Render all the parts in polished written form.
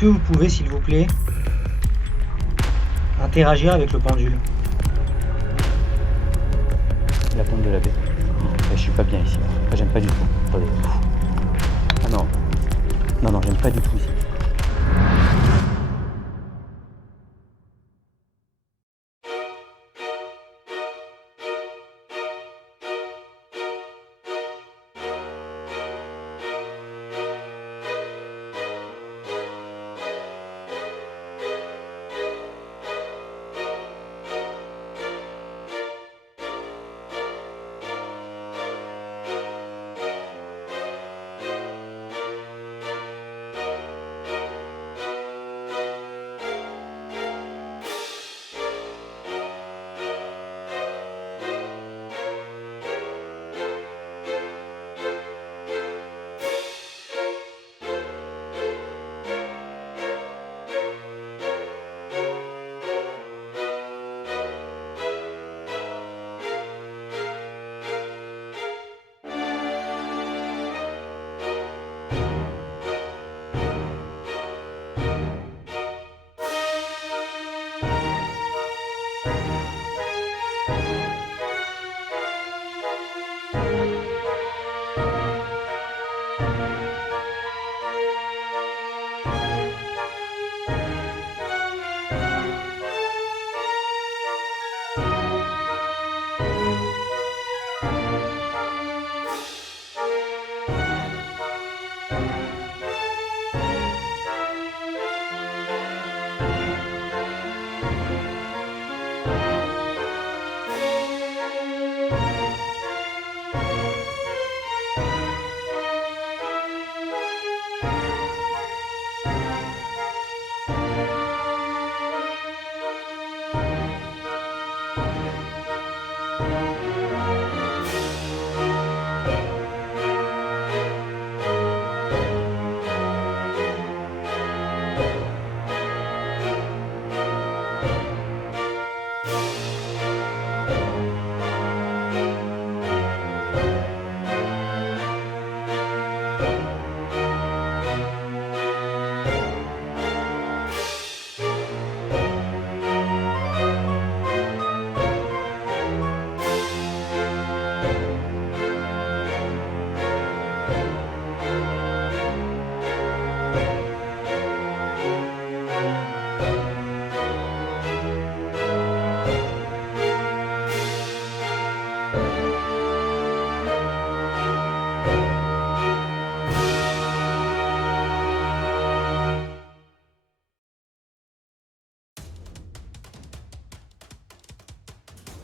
que vous pouvez, s'il vous plaît, interagir avec le pendule? La pompe de la baie. Je suis pas bien ici. J'aime pas du tout. Attendez. Ah non. Non, j'aime pas du tout ici.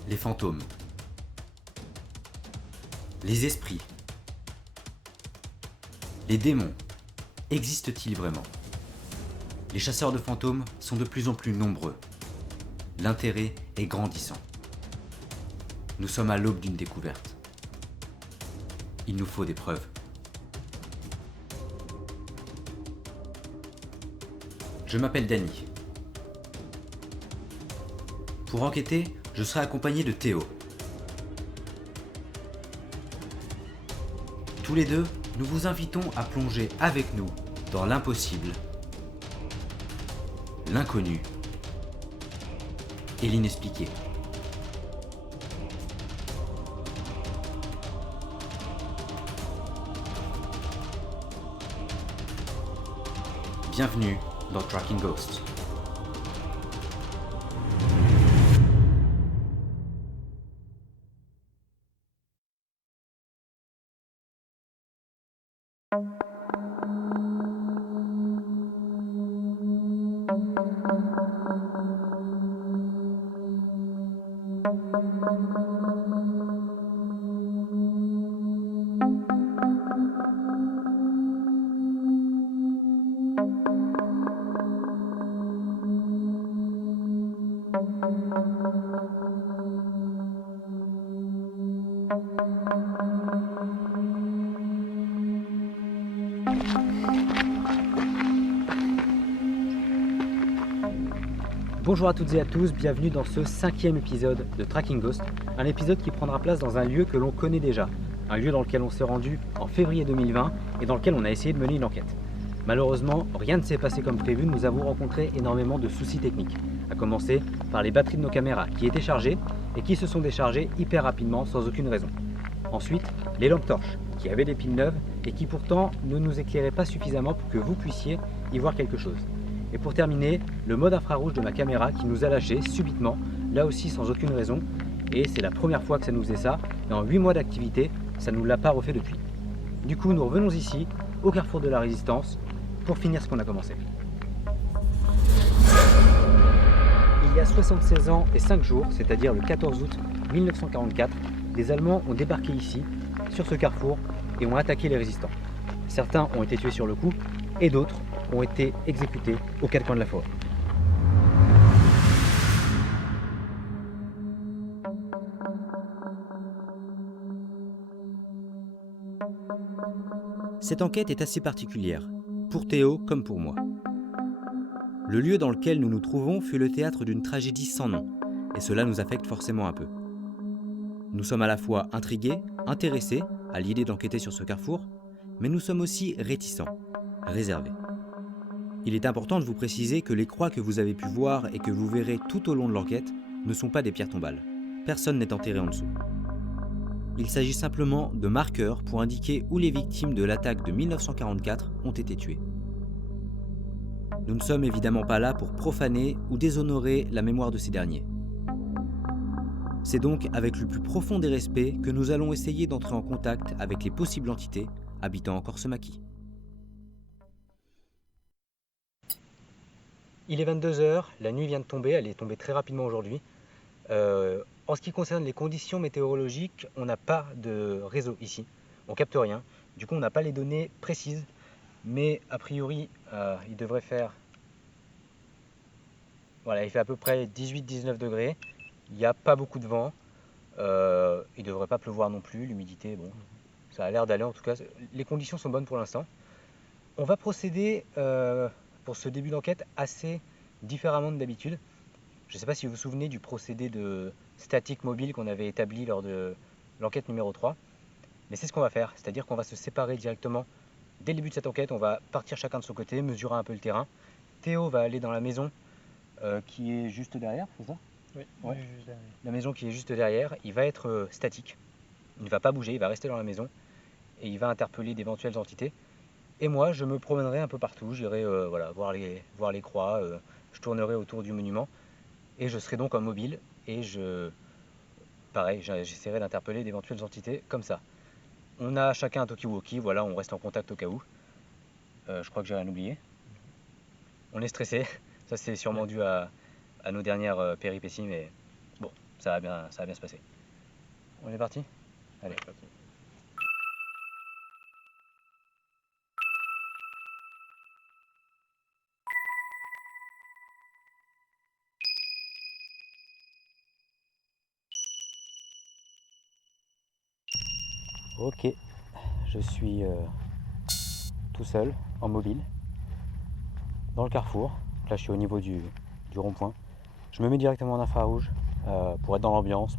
Les fantômes. Les esprits. Les démons. Existent-ils vraiment? Les chasseurs de fantômes sont de plus en plus nombreux. L'intérêt est grandissant. Nous sommes à l'aube d'une découverte. Il nous faut des preuves. Je m'appelle Danny. Pour enquêter, je serai accompagné de Théo. Tous les deux, nous vous invitons à plonger avec nous dans l'impossible, l'inconnu et l'inexpliqué. Bienvenue dans Tracking Ghosts. Bonjour à toutes et à tous, bienvenue dans ce 5e épisode de Tracking Ghosts, un épisode qui prendra place dans un lieu que l'on connaît déjà, un lieu dans lequel on s'est rendu en février 2020 et dans lequel on a essayé de mener une enquête. Malheureusement, rien ne s'est passé comme prévu, nous avons rencontré énormément de soucis techniques, à commencer par les batteries de nos caméras qui étaient chargées et qui se sont déchargées hyper rapidement sans aucune raison. Ensuite, les lampes torches qui avaient des piles neuves et qui pourtant ne nous éclairaient pas suffisamment pour que vous puissiez y voir quelque chose. Et pour terminer, le mode infrarouge de ma caméra qui nous a lâché subitement, là aussi sans aucune raison, et c'est la première fois que ça nous faisait ça, et en 8 mois d'activité, ça ne nous l'a pas refait depuis. Du coup, nous revenons ici, au carrefour de la Résistance, pour finir ce qu'on a commencé. Il y a 76 ans et 5 jours, c'est-à-dire le 14 août 1944, les Allemands ont débarqué ici, sur ce carrefour, et ont attaqué les résistants. Certains ont été tués sur le coup, et d'autres ont été exécutés aux quatre coins de la forêt. Cette enquête est assez particulière, pour Théo comme pour moi. Le lieu dans lequel nous nous trouvons fut le théâtre d'une tragédie sans nom, et cela nous affecte forcément un peu. Nous sommes à la fois intrigués, intéressés à l'idée d'enquêter sur ce carrefour, mais nous sommes aussi réticents, réservés. Il est important de vous préciser que les croix que vous avez pu voir et que vous verrez tout au long de l'enquête ne sont pas des pierres tombales. Personne n'est enterré en dessous. Il s'agit simplement de marqueurs pour indiquer où les victimes de l'attaque de 1944 ont été tuées. Nous ne sommes évidemment pas là pour profaner ou déshonorer la mémoire de ces derniers. C'est donc avec le plus profond des respects que nous allons essayer d'entrer en contact avec les possibles entités habitant encore ce maquis. Il est 22h, la nuit vient de tomber, elle est tombée très rapidement aujourd'hui. En ce qui concerne les conditions météorologiques, on n'a pas de réseau ici, on capte rien. Du coup, on n'a pas les données précises, mais a priori, il devrait faire... Voilà, il fait à peu près 18-19 degrés, il n'y a pas beaucoup de vent, il ne devrait pas pleuvoir non plus, l'humidité, bon, ça a l'air d'aller en tout cas, les conditions sont bonnes pour l'instant. On va procéder pour ce début d'enquête assez différemment de d'habitude. Je ne sais pas si vous vous souvenez du procédé de statique mobile qu'on avait établi lors de l'enquête numéro 3, mais c'est ce qu'on va faire, c'est-à-dire qu'on va se séparer directement dès le début de cette enquête, on va partir chacun de son côté, mesurer un peu le terrain. Théo va aller dans la maison qui est juste derrière, c'est ça? Oui, Ouais. juste derrière. La maison qui est juste derrière, il va être statique, il ne va pas bouger, il va rester dans la maison et il va interpeller d'éventuelles entités. Et moi, je me promènerai un peu partout, j'irai voilà, voir les croix, je tournerai autour du monument et je serai donc en mobile et pareil, j'essaierai d'interpeller d'éventuelles entités comme ça. On a chacun un talkie-walkie, voilà, on reste en contact au cas où. Je crois que j'ai rien oublié. On est stressé, ça c'est sûrement dû à nos dernières péripéties, mais bon, ça va bien se passer. On est parti? Allez. Ok, je suis tout seul, en mobile, dans le carrefour. Là je suis au niveau du rond-point. Je me mets directement en infrarouge pour être dans l'ambiance.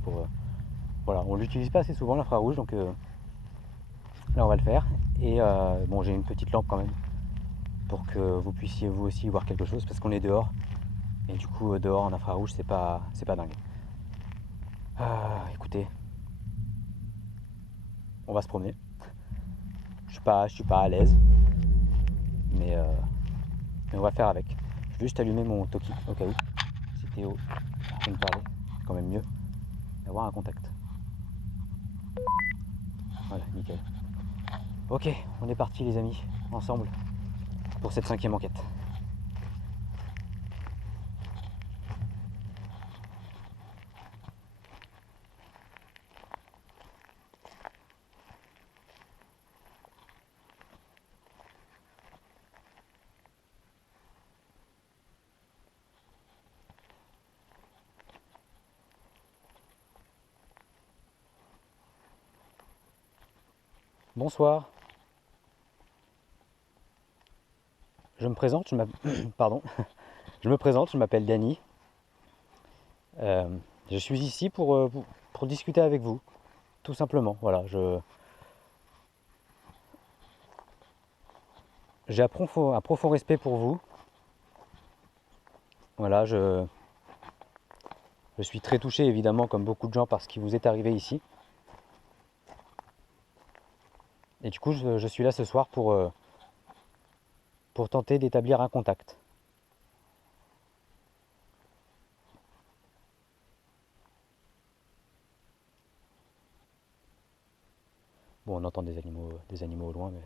Voilà, on ne l'utilise pas assez souvent l'infrarouge, donc là on va le faire. Et bon, j'ai une petite lampe quand même pour que vous puissiez vous aussi voir quelque chose parce qu'on est dehors. Et du coup dehors en infrarouge c'est pas dingue. Écoutez, on va se promener. Je suis pas à l'aise, mais on va faire avec. Je vais juste allumer mon Toki au cas où. Si Théo peut me parler, c'est quand même mieux d'avoir un contact. Voilà, nickel. Ok, on est parti les amis, ensemble, pour cette 5e enquête. Bonsoir. Je me présente, pardon. Je me présente, je m'appelle Dany. Je suis ici pour discuter avec vous, tout simplement. Voilà, j'ai un profond respect pour vous. Voilà, je suis très touché évidemment comme beaucoup de gens par ce qui vous est arrivé ici. Et du coup je suis là ce soir pour tenter d'établir un contact. Bon, on entend des animaux au loin, mais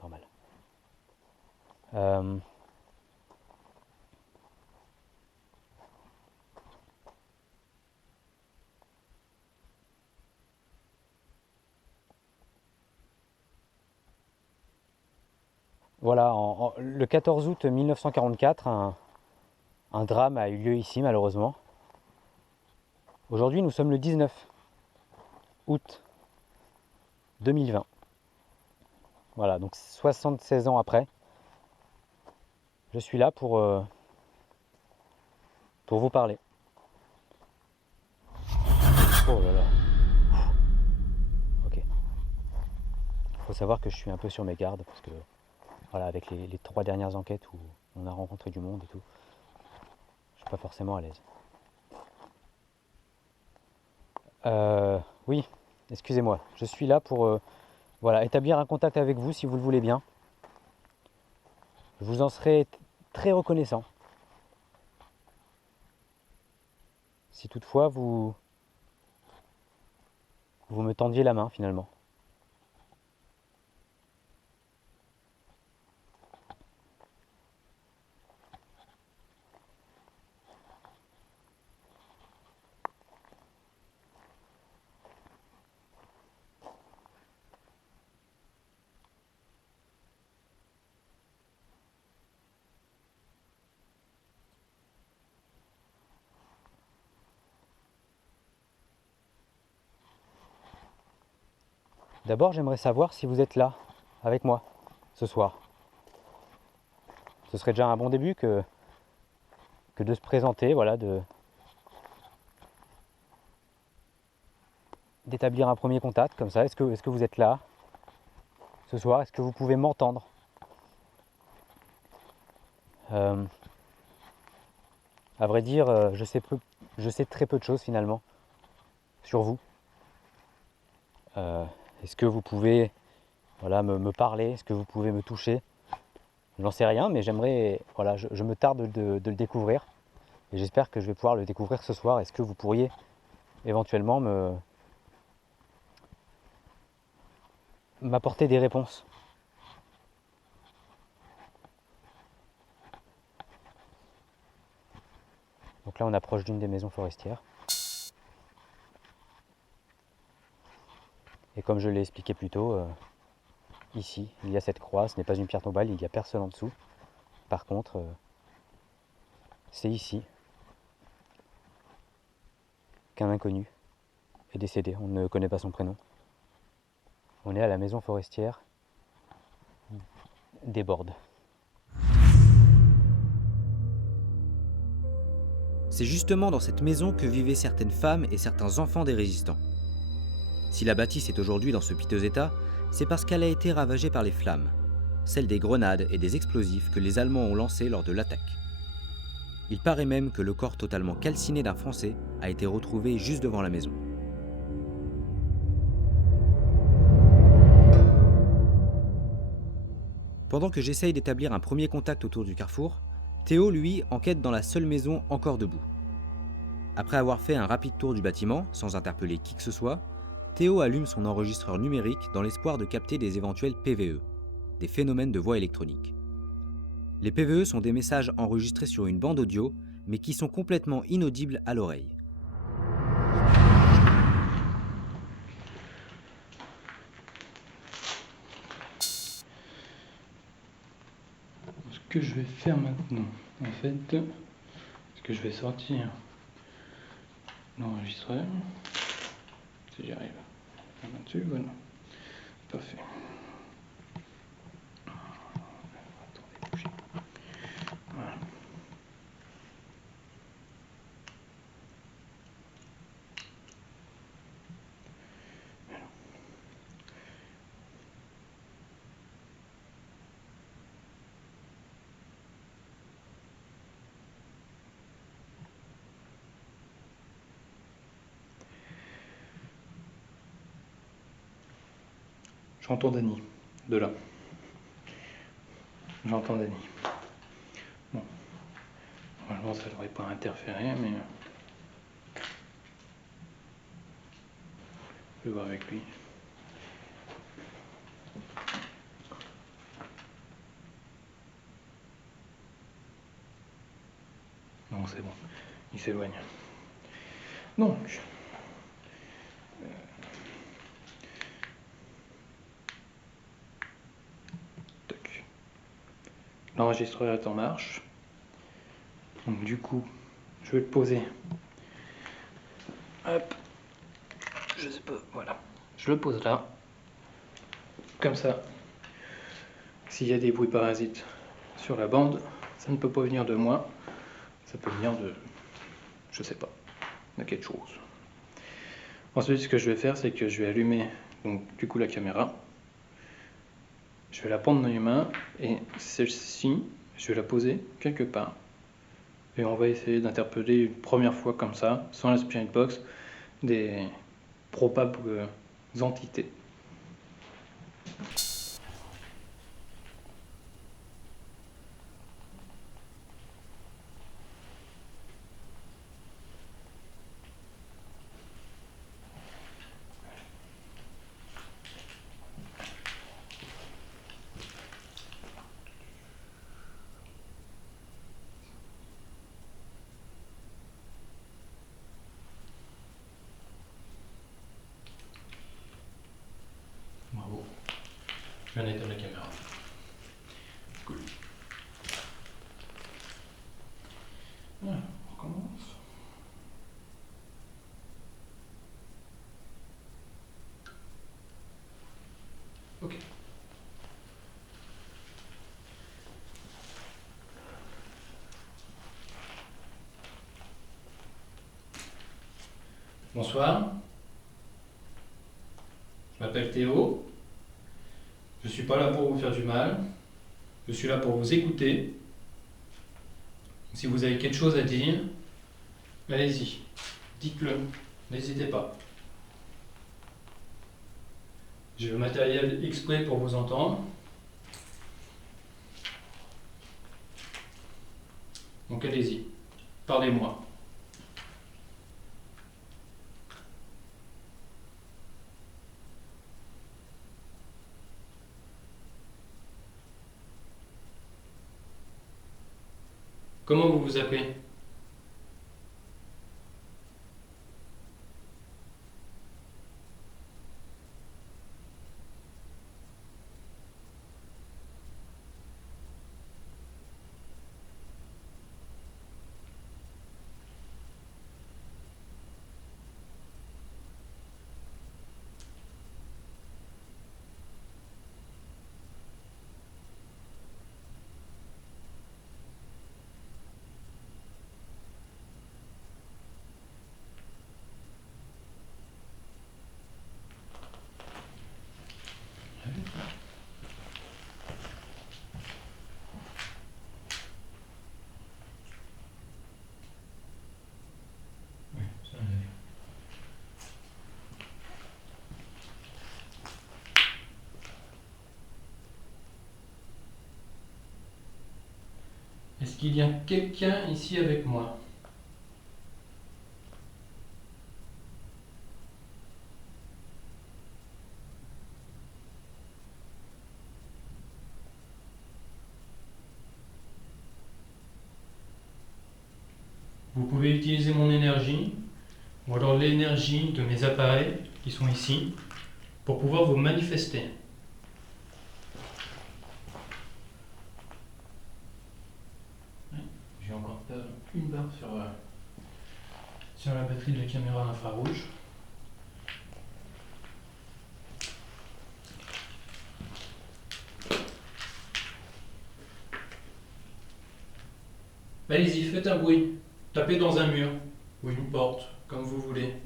normal. Euh, voilà, le 14 août 1944, un drame a eu lieu ici malheureusement. Aujourd'hui nous sommes le 19 août 2020. Voilà, donc 76 ans après, je suis là pour vous parler. Oh là là. Ok. Il faut savoir que je suis un peu sur mes gardes parce que, voilà, avec les 3 dernières enquêtes où on a rencontré du monde et tout, je suis pas forcément à l'aise. Oui, excusez-moi, je suis là pour voilà, établir un contact avec vous si vous le voulez bien. Je vous en serai très reconnaissant. Si toutefois vous me tendiez la main finalement. D'abord, j'aimerais savoir si vous êtes là avec moi ce soir. Ce serait déjà un bon début que de se présenter, voilà, d'établir un premier contact comme ça. Est-ce que vous êtes là ce soir? Est-ce que vous pouvez m'entendre? À vrai dire, je sais très peu de choses finalement sur vous. Est-ce que vous pouvez, voilà, me parler? Est-ce que vous pouvez me toucher? Je n'en sais rien, mais j'aimerais, voilà, je me tarde de le découvrir. Et j'espère que je vais pouvoir le découvrir ce soir. Est-ce que vous pourriez éventuellement m'apporter des réponses? Donc là, on approche d'une des maisons forestières. Et comme je l'ai expliqué plus tôt, ici, il y a cette croix, ce n'est pas une pierre tombale, il n'y a personne en dessous. Par contre, c'est ici qu'un inconnu est décédé, on ne connaît pas son prénom. On est à la maison forestière des Bordes. C'est justement dans cette maison que vivaient certaines femmes et certains enfants des résistants. Si la bâtisse est aujourd'hui dans ce piteux état, c'est parce qu'elle a été ravagée par les flammes, celles des grenades et des explosifs que les Allemands ont lancés lors de l'attaque. Il paraît même que le corps totalement calciné d'un Français a été retrouvé juste devant la maison. Pendant que j'essaye d'établir un premier contact autour du carrefour, Théo, lui, enquête dans la seule maison encore debout. Après avoir fait un rapide tour du bâtiment, sans interpeller qui que ce soit, Théo allume son enregistreur numérique dans l'espoir de capter des éventuels PVE, des phénomènes de voix électronique. Les PVE sont des messages enregistrés sur une bande audio, mais qui sont complètement inaudibles à l'oreille. Ce que je vais faire maintenant, en fait, c'est que je vais sortir l'enregistreur, si j'y arrive. Là-dessus, voilà. Parfait. Attendez, bougez. Voilà. J'entends Dany, de là. J'entends Dany. Bon, normalement ça n'aurait pas interféré, mais je vais voir avec lui. Non, c'est bon, il s'éloigne. Donc, tac. L'enregistreur est en marche. Donc du coup, je vais le poser. Hop, je sais pas, voilà. Je le pose là. Comme ça, s'il y a des bruits parasites sur la bande, ça ne peut pas venir de moi. Ça peut venir de, je sais pas, de quelque chose. Ensuite, ce que je vais faire, c'est que je vais allumer donc du coup la caméra. Je vais la prendre dans les mains et celle-ci, je vais la poser quelque part. Et on va essayer d'interpeller une première fois comme ça, sans la spirit box, des probables entités. Bravo. Je viens d'éteindre la caméra. Cool. Voilà, on recommence. Ok. Bonsoir. Je m'appelle Théo. Je ne suis pas là pour vous faire du mal. Je suis là pour vous écouter. Si vous avez quelque chose à dire, allez-y. Dites-le. N'hésitez pas. J'ai le matériel exprès pour vous entendre. Donc allez-y. Parlez-moi. Comment vous vous appelez ? Est-ce qu'il y a quelqu'un ici avec moi ? Vous pouvez utiliser mon énergie, ou alors l'énergie de mes appareils qui sont ici, pour pouvoir vous manifester. J'ai encore pas une barre sur la batterie de la caméra infrarouge. Allez-y, faites un bruit. Tapez dans un mur ou une porte, comme vous voulez.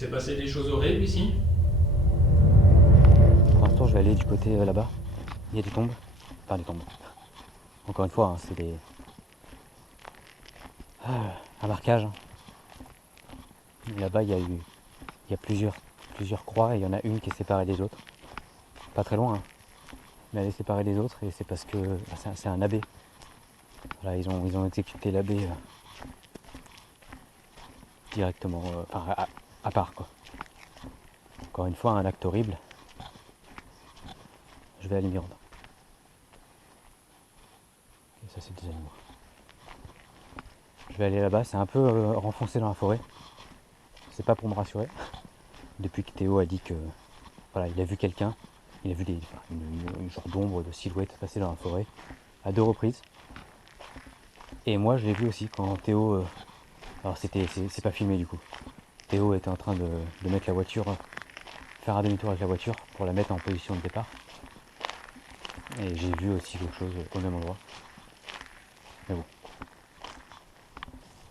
s'est passé des choses horribles ici? Pour l'instant, je vais aller du côté là-bas. Il y a des tombes. Enfin, des tombes. Encore une fois, hein, c'est des... un marquage. Là-bas, il y a plusieurs croix et il y en a une qui est séparée des autres. Pas très loin, hein. Mais elle est séparée des autres et c'est parce que c'est un abbé. Voilà, ils ont exécuté l'abbé directement, à part quoi. Encore une fois, un acte horrible. Je vais aller m'y rendre. Et ça, c'est des animaux. Je vais aller là-bas, c'est un peu renfoncé dans la forêt. C'est pas pour me rassurer. Depuis que Théo a dit que voilà, il a vu quelqu'un, il a vu une genre d'ombre, de silhouette passer dans la forêt à 2 reprises. Et moi, je l'ai vu aussi quand Théo. Alors c'est pas filmé du coup. Théo était en train de mettre la voiture, faire un demi-tour avec la voiture pour la mettre en position de départ. Et j'ai vu aussi quelque chose au même endroit. Mais bon.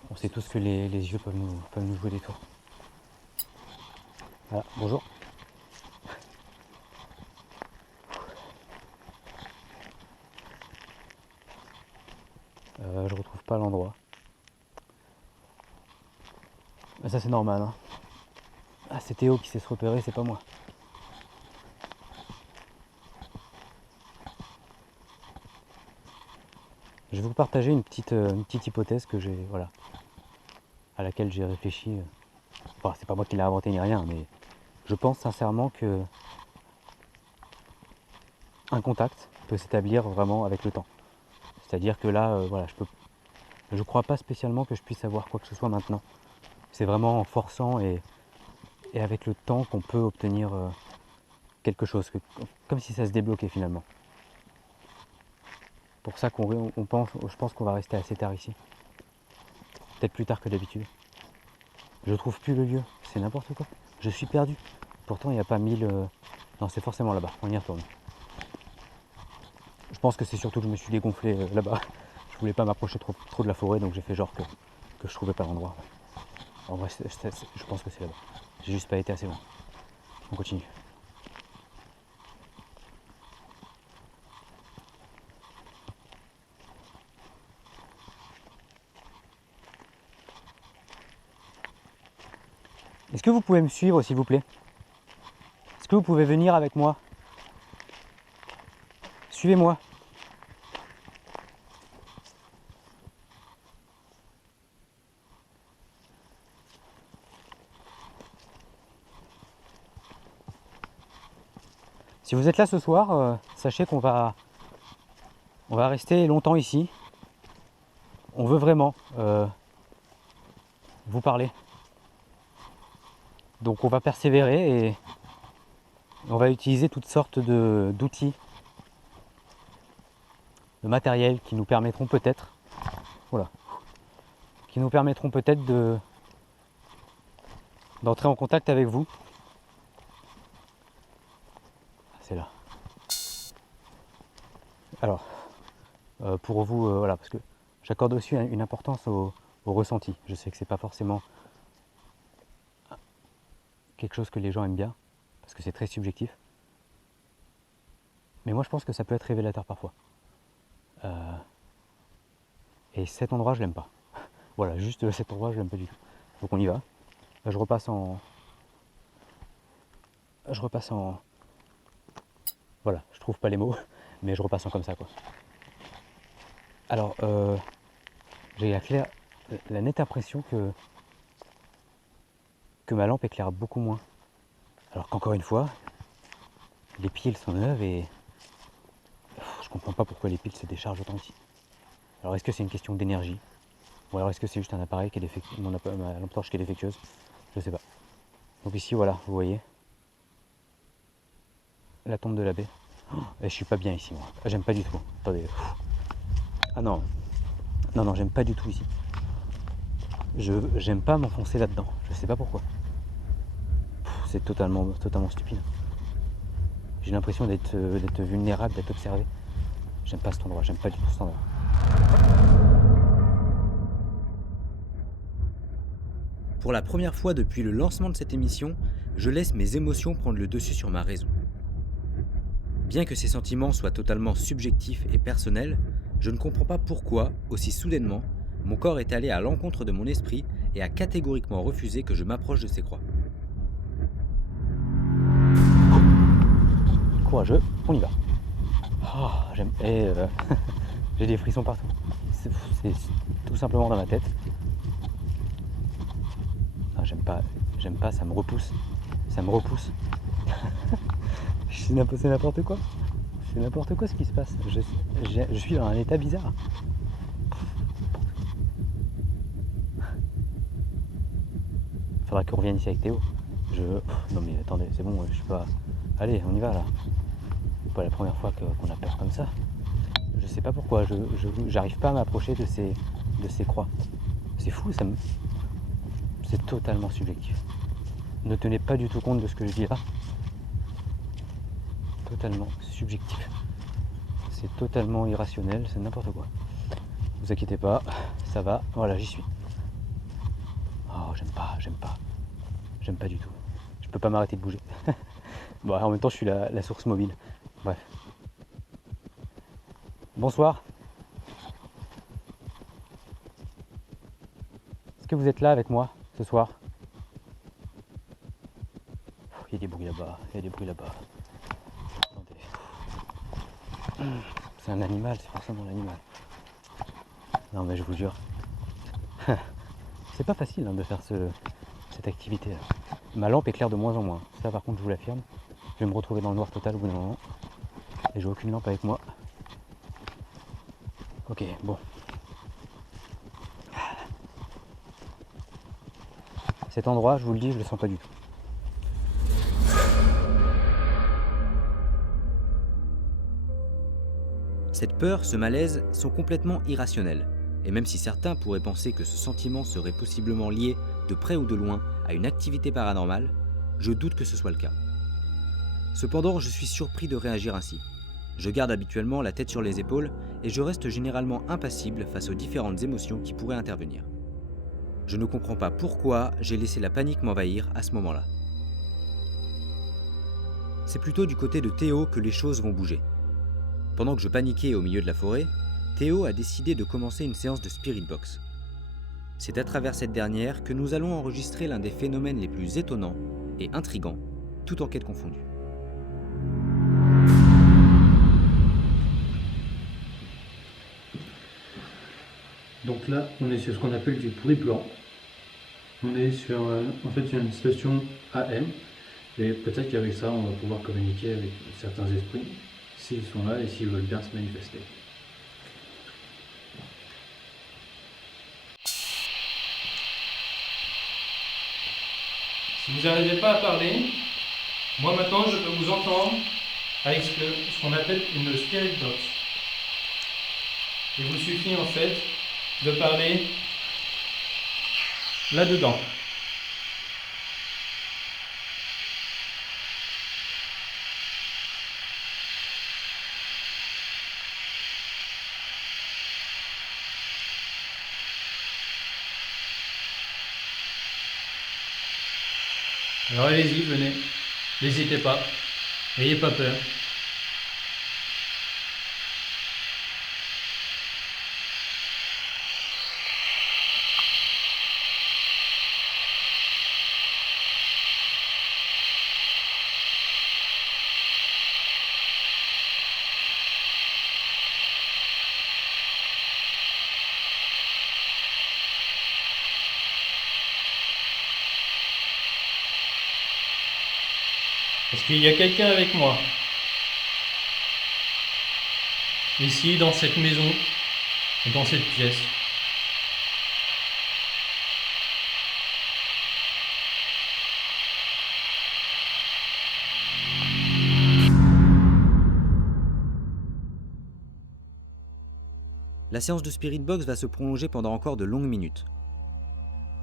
On sait tous que les yeux peuvent nous jouer des tours. Voilà, bonjour. Je retrouve pas l'endroit. Mais ça c'est normal, hein. Ah, c'est Théo qui sait se repérer, c'est pas moi. Je vais vous partager une petite hypothèse que j'ai, voilà, à laquelle j'ai réfléchi. Enfin, c'est pas moi qui l'ai inventé ni rien, mais je pense sincèrement que un contact peut s'établir vraiment avec le temps. C'est-à-dire que là, voilà, je crois pas spécialement que je puisse savoir quoi que ce soit maintenant. C'est vraiment en forçant et avec le temps qu'on peut obtenir quelque chose, comme si ça se débloquait finalement. Pour ça je pense qu'on va rester assez tard ici. Peut-être plus tard que d'habitude. Je trouve plus le lieu, c'est n'importe quoi. Je suis perdu. Pourtant il n'y a pas 1000... Non, c'est forcément là-bas, on y retourne. Je pense que c'est surtout que je me suis dégonflé là-bas. Je voulais pas m'approcher trop de la forêt, donc j'ai fait genre que je trouvais pas l'endroit. En vrai, je pense que c'est là-bas. J'ai juste pas été assez loin. On continue. Est-ce que vous pouvez me suivre s'il vous plaît? Est-ce que vous pouvez venir avec moi? Suivez-moi. Si vous êtes là ce soir, sachez qu'on va rester longtemps ici. On veut vraiment vous parler. Donc on va persévérer et on va utiliser toutes sortes d'outils, de matériel qui nous permettront peut-être, voilà, qui nous permettront peut-être d'entrer en contact avec vous. C'est là. Alors, pour vous, voilà, parce que j'accorde aussi une importance au ressenti. Je sais que c'est pas forcément quelque chose que les gens aiment bien, parce que c'est très subjectif. Mais moi je pense que ça peut être révélateur parfois. Et cet endroit je l'aime pas. Voilà, juste cet endroit je l'aime pas du tout. Donc on y va. Là, je repasse en... Voilà, je trouve pas les mots, mais je repasse en comme ça quoi. Alors, j'ai la nette impression que ma lampe éclaire beaucoup moins. Alors qu'encore une fois, les piles sont neuves et je comprends pas pourquoi les piles se déchargent autant ici. Alors est-ce que c'est une question d'énergie? Ou alors est-ce que c'est juste un appareil qui est défectueux, ma lampe torche qui est défectueuse? Je sais pas. Donc ici voilà, vous voyez la tombe de l'abbé. Oh, je suis pas bien ici moi. J'aime pas du tout. Attendez. Ah non. Non, j'aime pas du tout ici. J'aime pas m'enfoncer là-dedans. Je sais pas pourquoi. C'est totalement stupide. J'ai l'impression d'être vulnérable, d'être observé. J'aime pas cet endroit, j'aime pas du tout cet endroit. Pour la première fois depuis le lancement de cette émission, je laisse mes émotions prendre le dessus sur ma raison. Bien que ces sentiments soient totalement subjectifs et personnels, je ne comprends pas pourquoi, aussi soudainement, mon corps est allé à l'encontre de mon esprit et a catégoriquement refusé que je m'approche de ces croix. Courageux, on y va. Oh, j'aime. J'ai des frissons partout. C'est tout simplement dans ma tête. Ah, j'aime pas, ça me repousse. C'est n'importe quoi. C'est n'importe quoi ce qui se passe. Je suis dans un état bizarre. Faudra qu'on revienne ici avec Théo. Non mais attendez, c'est bon, je suis pas... Allez, on y va là. C'est pas la première fois qu'on a peur comme ça. Je sais pas pourquoi, j'arrive pas à m'approcher de ces croix. C'est fou, c'est totalement subjectif. Ne tenez pas du tout compte de ce que je dis là. Totalement subjectif. C'est totalement irrationnel, c'est n'importe quoi. Ne vous inquiétez pas, ça va, voilà, j'y suis. Oh, j'aime pas du tout. Je peux pas m'arrêter de bouger. Bon, en même temps, je suis la source mobile. Bref. Bonsoir. Est-ce que vous êtes là avec moi ce soir? Il y a des bruits là-bas, Attendez. C'est un animal, c'est forcément un animal. Non mais je vous jure. C'est pas facile de faire cette activité. Ma lampe éclaire de moins en moins. Ça par contre je vous l'affirme. Je vais me retrouver dans le noir total au bout d'un moment. Et j'ai aucune lampe avec moi. Ok, bon. Cet endroit, je vous le dis, je le sens pas du tout. Cette peur, ce malaise sont complètement irrationnels. Et même si certains pourraient penser que ce sentiment serait possiblement lié, de près ou de loin, à une activité paranormale, je doute que ce soit le cas. Cependant, je suis surpris de réagir ainsi. Je garde habituellement la tête sur les épaules et je reste généralement impassible face aux différentes émotions qui pourraient intervenir. Je ne comprends pas pourquoi j'ai laissé la panique m'envahir à ce moment-là. C'est plutôt du côté de Théo que les choses vont bouger. Pendant que je paniquais au milieu de la forêt, Théo a décidé de commencer une séance de Spirit Box. C'est à travers cette dernière que nous allons enregistrer l'un des phénomènes les plus étonnants et intrigants, toute enquête confondue. Donc là, on est sur ce qu'on appelle du bruit blanc. On est sur, en fait, une station AM. Et peut-être qu'avec ça, on va pouvoir communiquer avec certains esprits, s'ils sont là et s'ils veulent bien se manifester. Si vous n'arrivez pas à parler, moi maintenant je peux vous entendre avec ce qu'on appelle une spirit box. Il vous suffit en fait de parler là-dedans. Alors allez-y, venez, n'hésitez pas, n'ayez pas peur. Est-ce qu'il y a quelqu'un avec moi? Ici, dans cette maison, et dans cette pièce. La séance de Spirit Box va se prolonger pendant encore de longues minutes.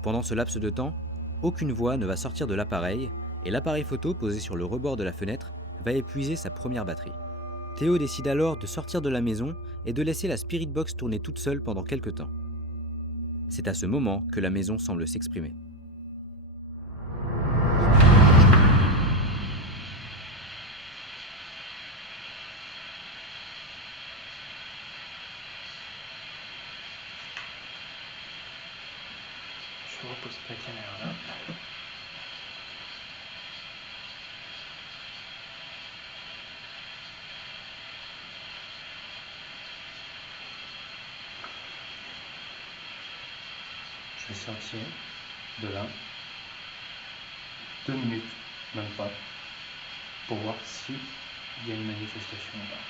Pendant ce laps de temps, aucune voix ne va sortir de l'appareil et l'appareil photo posé sur le rebord de la fenêtre va épuiser sa première batterie. Théo décide alors de sortir de la maison et de laisser la Spirit Box tourner toute seule pendant quelques temps. C'est à ce moment que la maison semble s'exprimer. Je repose la caméra là. Je vais sortir de là 2 minutes, même pas, pour voir s'il y a une manifestation ou pas.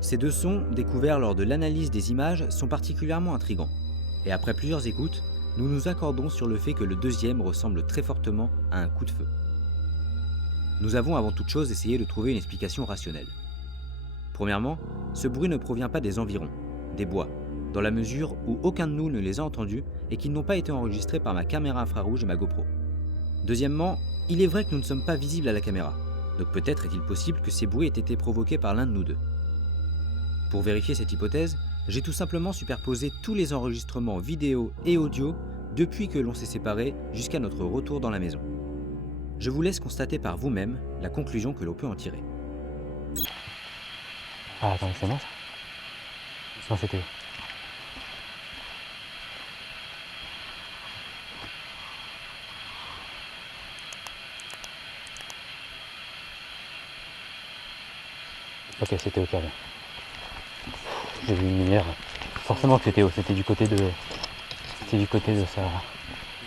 Ces deux sons, découverts lors de l'analyse des images, sont particulièrement intrigants. Et après plusieurs écoutes, nous nous accordons sur le fait que le deuxième ressemble très fortement à un coup de feu. Nous avons avant toute chose essayé de trouver une explication rationnelle. Premièrement, ce bruit ne provient pas des environs, des bois, dans la mesure où aucun de nous ne les a entendus et qu'ils n'ont pas été enregistrés par ma caméra infrarouge et ma GoPro. Deuxièmement, il est vrai que nous ne sommes pas visibles à la caméra, donc peut-être est-il possible que ces bruits aient été provoqués par l'un de nous deux. Pour vérifier cette hypothèse, j'ai tout simplement superposé tous les enregistrements vidéo et audio depuis que l'on s'est séparés jusqu'à notre retour dans la maison. Je vous laisse constater par vous-même la conclusion que l'on peut en tirer. Ah, attends, c'est moi ça? Non, c'était où? Ok, c'était au calme. J'ai vu une lumière. Forcément que c'était haut, c'était du côté de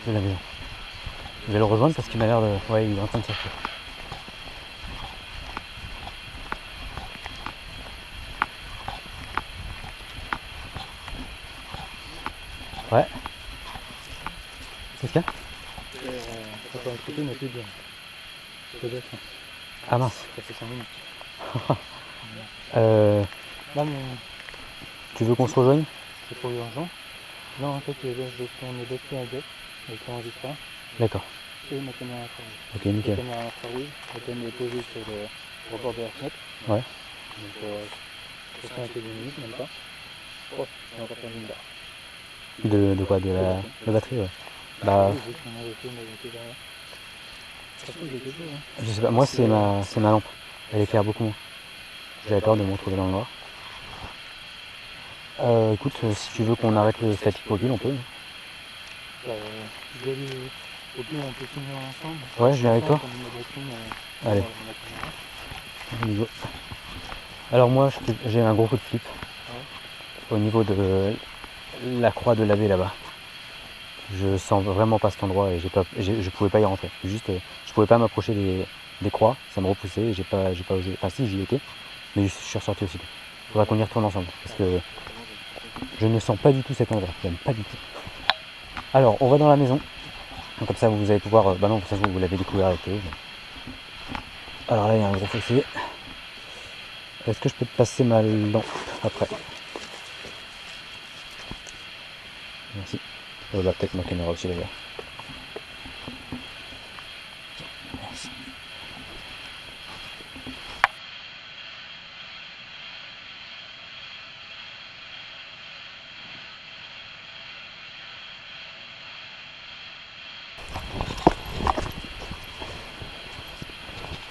la maison. Je vais le rejoindre parce qu'il m'a l'air de. Ouais, il est en train de sortir. Ouais. Qu'est-ce qu'il y a? Ah mince. Ça fait 5 minutes. Non mais. Tu veux qu'on se rejoigne? C'est trop urgent. Non, en fait, on est bloqué à gauche avec l'enregistreur. D'accord. c'est ma caméra infrarouge. Ok, La nickel. caméra infrarouge, elle est posée sur le rebord de la fenêtre. Ouais. Donc, ça sera été 2 minutes, même pas. Oh, j'ai encore perdu une barre. De quoi? De la batterie, ouais. Bah, Oui, j'ai qu'on avait fait une moitié derrière. Ça se trouve, il y a quelque chose, hein. je sais pas, moi c'est ma lampe. Elle éclaire beaucoup moins. J'avais peur de me retrouver dans le noir. Écoute, si tu veux qu'on arrête le static mobile, on peut. Je vais aller au pire, on peut finir ensemble. Ouais, je viens avec toi. Comme une batterie, Allez. dans la caméra. On y va. Alors moi, j'ai un gros coup de flip au niveau de la croix de l'abbé là-bas. Je sens vraiment pas cet endroit et je pouvais pas y rentrer. Juste, je pouvais pas m'approcher des croix, ça me repoussait et j'ai pas osé. Enfin si, j'y étais, mais je suis ressorti aussitôt. Faudra qu'on y retourne ensemble parce que je ne sens pas du tout cet endroit, j'aime pas du tout. Alors, on va dans la maison. Donc, comme ça, vous allez pouvoir. Bah non, ça vous l'avez découvert avec eux. Alors là, il y a un gros fossé. Est-ce que je peux te passer ma lampe après? Merci. Bah, peut-être ma caméra aussi d'ailleurs. Merci.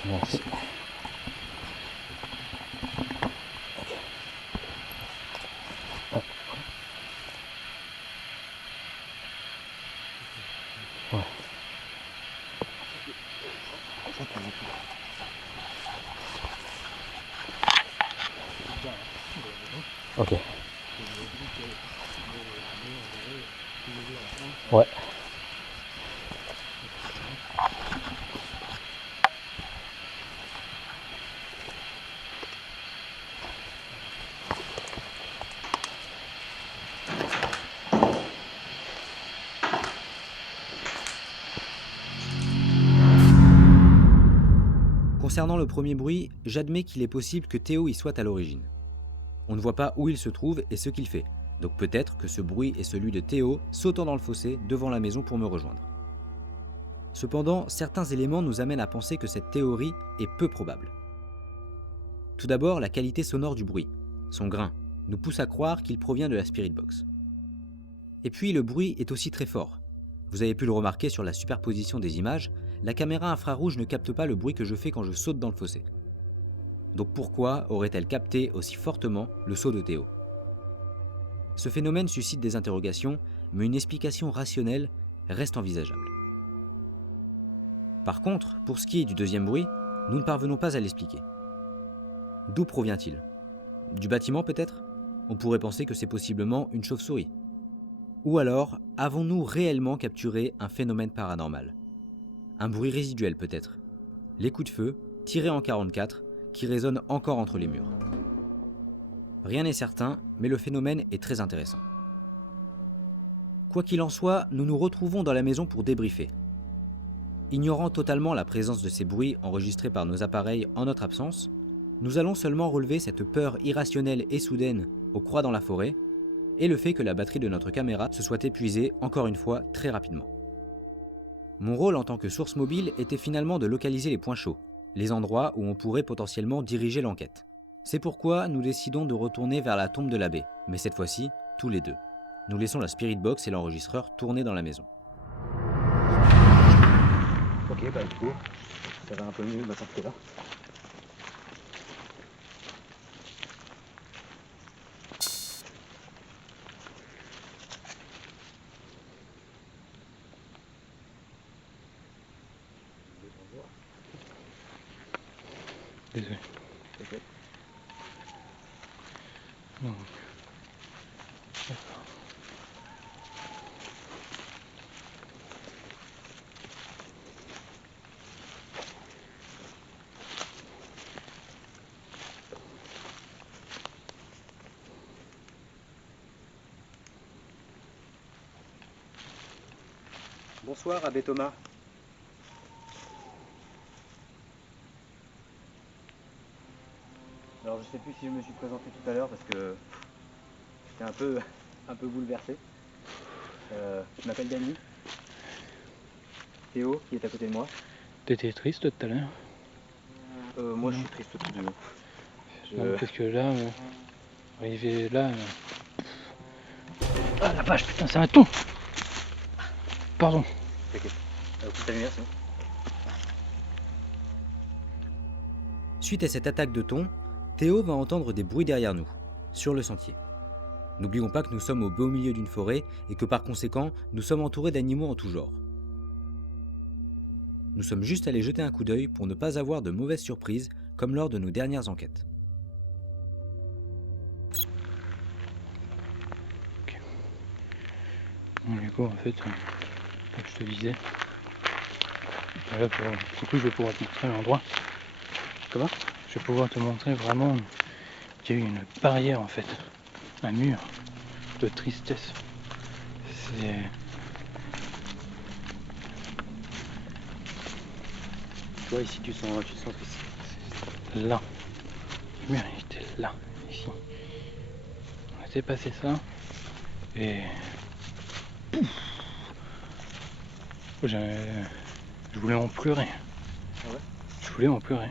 Merci. Ok. Hop. Ouais. Ok. Ouais. Concernant le premier bruit, j'admets qu'il est possible que Théo y soit à l'origine. On ne voit pas où il se trouve et ce qu'il fait, donc peut-être que ce bruit est celui de Théo sautant dans le fossé devant la maison pour me rejoindre. Cependant, certains éléments nous amènent à penser que cette théorie est peu probable. Tout d'abord, la qualité sonore du bruit, son grain, nous pousse à croire qu'il provient de la Spirit Box. Et puis le bruit est aussi très fort. Vous avez pu le remarquer sur la superposition des images, la caméra infrarouge ne capte pas le bruit que je fais quand je saute dans le fossé. Donc pourquoi aurait-elle capté aussi fortement le saut de Théo? Ce phénomène suscite des interrogations, mais une explication rationnelle reste envisageable. Par contre, pour ce qui est du deuxième bruit, nous ne parvenons pas à l'expliquer. D'où provient-il? Du bâtiment peut-être? On pourrait penser que c'est possiblement une chauve-souris. Ou alors, avons-nous réellement capturé un phénomène paranormal? Un bruit résiduel peut-être? Les coups de feu, tirés en 44, qui résonnent encore entre les murs. Rien n'est certain, mais le phénomène est très intéressant. Quoi qu'il en soit, nous nous retrouvons dans la maison pour débriefer. Ignorant totalement la présence de ces bruits enregistrés par nos appareils en notre absence, nous allons seulement relever cette peur irrationnelle et soudaine aux croix dans la forêt, et le fait que la batterie de notre caméra se soit épuisée encore une fois très rapidement. Mon rôle en tant que source mobile était finalement de localiser les points chauds, les endroits où on pourrait potentiellement diriger l'enquête. C'est pourquoi nous décidons de retourner vers la tombe de l'abbé, mais cette fois-ci, tous les deux. Nous laissons la Spirit Box et l'enregistreur tourner dans la maison. Ok, bah du coup, ça va un peu mieux de sortir là. Désolé. Ok. Donc, d'accord. Bonsoir, Abbé Thomas. Alors je sais plus si je me suis présenté tout à l'heure parce que j'étais un peu bouleversé. Je m'appelle Dany. Théo qui est à côté de moi. T'étais triste tout à l'heure? Moi je Non. suis triste tous les deux. Non, parce que là, arrivé là... Ah la vache, putain, c'est un thon! Pardon. T'inquiète. Coupe ta lumière sinon. Suite à cette attaque de thon, Théo va entendre des bruits derrière nous, sur le sentier. N'oublions pas que nous sommes au beau milieu d'une forêt et que par conséquent, nous sommes entourés d'animaux en tout genre. Nous sommes juste allés jeter un coup d'œil pour ne pas avoir de mauvaises surprises, comme lors de nos dernières enquêtes. Bon, du coup, en fait, comme je te disais, voilà, du coup, je vais pouvoir te montrer l'endroit. Comment? Je vais pouvoir te montrer vraiment qu'il y a eu une barrière, en fait, un mur de tristesse. C'est... Tu vois ici tu sens triste. là. Le mur, il était là, ici. On a dépassé ça, et... Pouf. Je voulais en pleurer. Ah ouais? Je voulais en pleurer.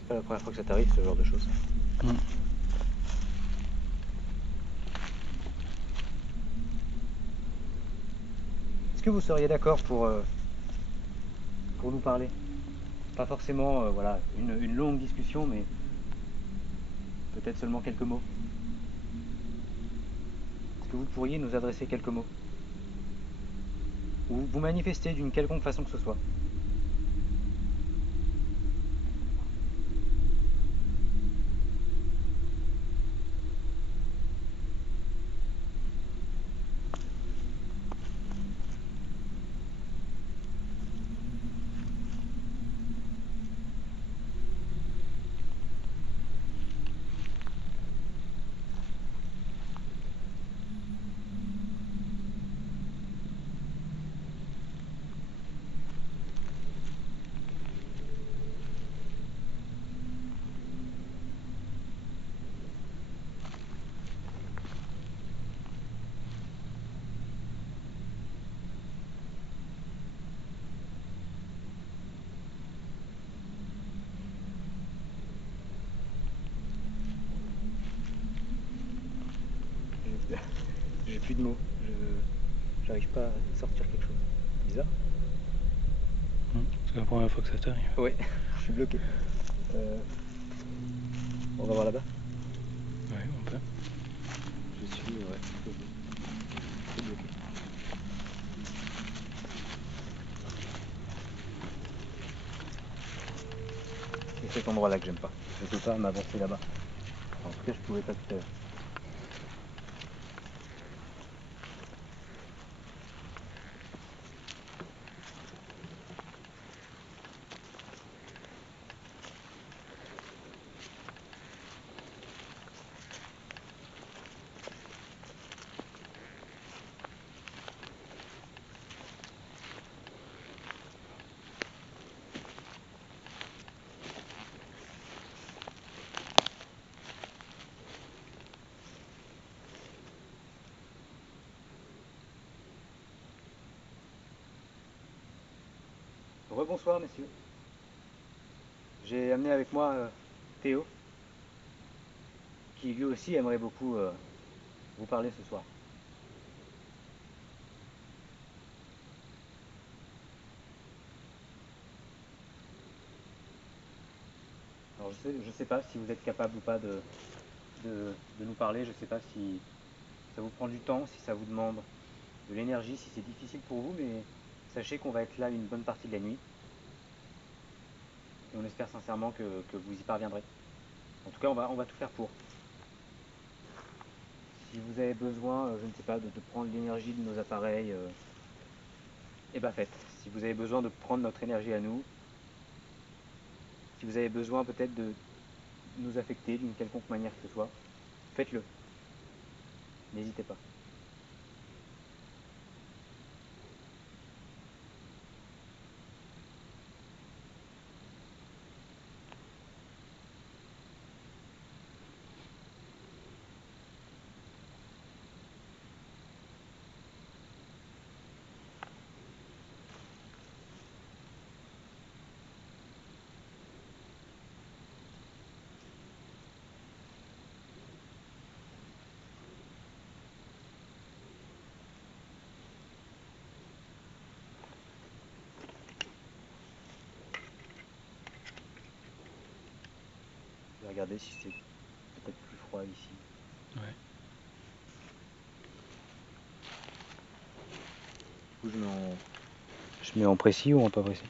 C'est pas la première fois que ça t'arrive ce genre de choses. Mm. Est-ce que vous seriez d'accord pour nous parler? Pas forcément voilà, une longue discussion, mais peut-être seulement quelques mots. Est-ce que vous pourriez nous adresser quelques mots? Ou vous manifester d'une quelconque façon que ce soit? J'ai plus de mots. J'arrive pas à sortir quelque chose. Bizarre. C'est la première fois que ça t'arrive. Ouais, je suis bloqué. On va voir là-bas. Ouais, on peut. Je suis bloqué. Je suis bloqué. C'est cet endroit-là que j'aime pas. Je peux pas m'avancer là-bas. Enfin, en tout cas, je pouvais pas tout à l'heure. Rebonsoir, messieurs. J'ai amené avec moi Théo, qui lui aussi aimerait beaucoup vous parler ce soir. Alors je sais pas si vous êtes capable ou pas de nous parler, je sais pas si ça vous prend du temps, si ça vous demande de l'énergie, si c'est difficile pour vous, mais sachez qu'on va être là une bonne partie de la nuit. Et on espère sincèrement que vous y parviendrez. En tout cas, on va tout faire pour. Si vous avez besoin, je ne sais pas, de prendre l'énergie de nos appareils, eh ben faites. Si vous avez besoin de prendre notre énergie à nous, si vous avez besoin peut-être de nous affecter d'une quelconque manière que ce soit, faites-le. N'hésitez pas. regarder si c'est peut-être plus froid ici. Ouais. Du coup, je mets en précis ou en pas précis?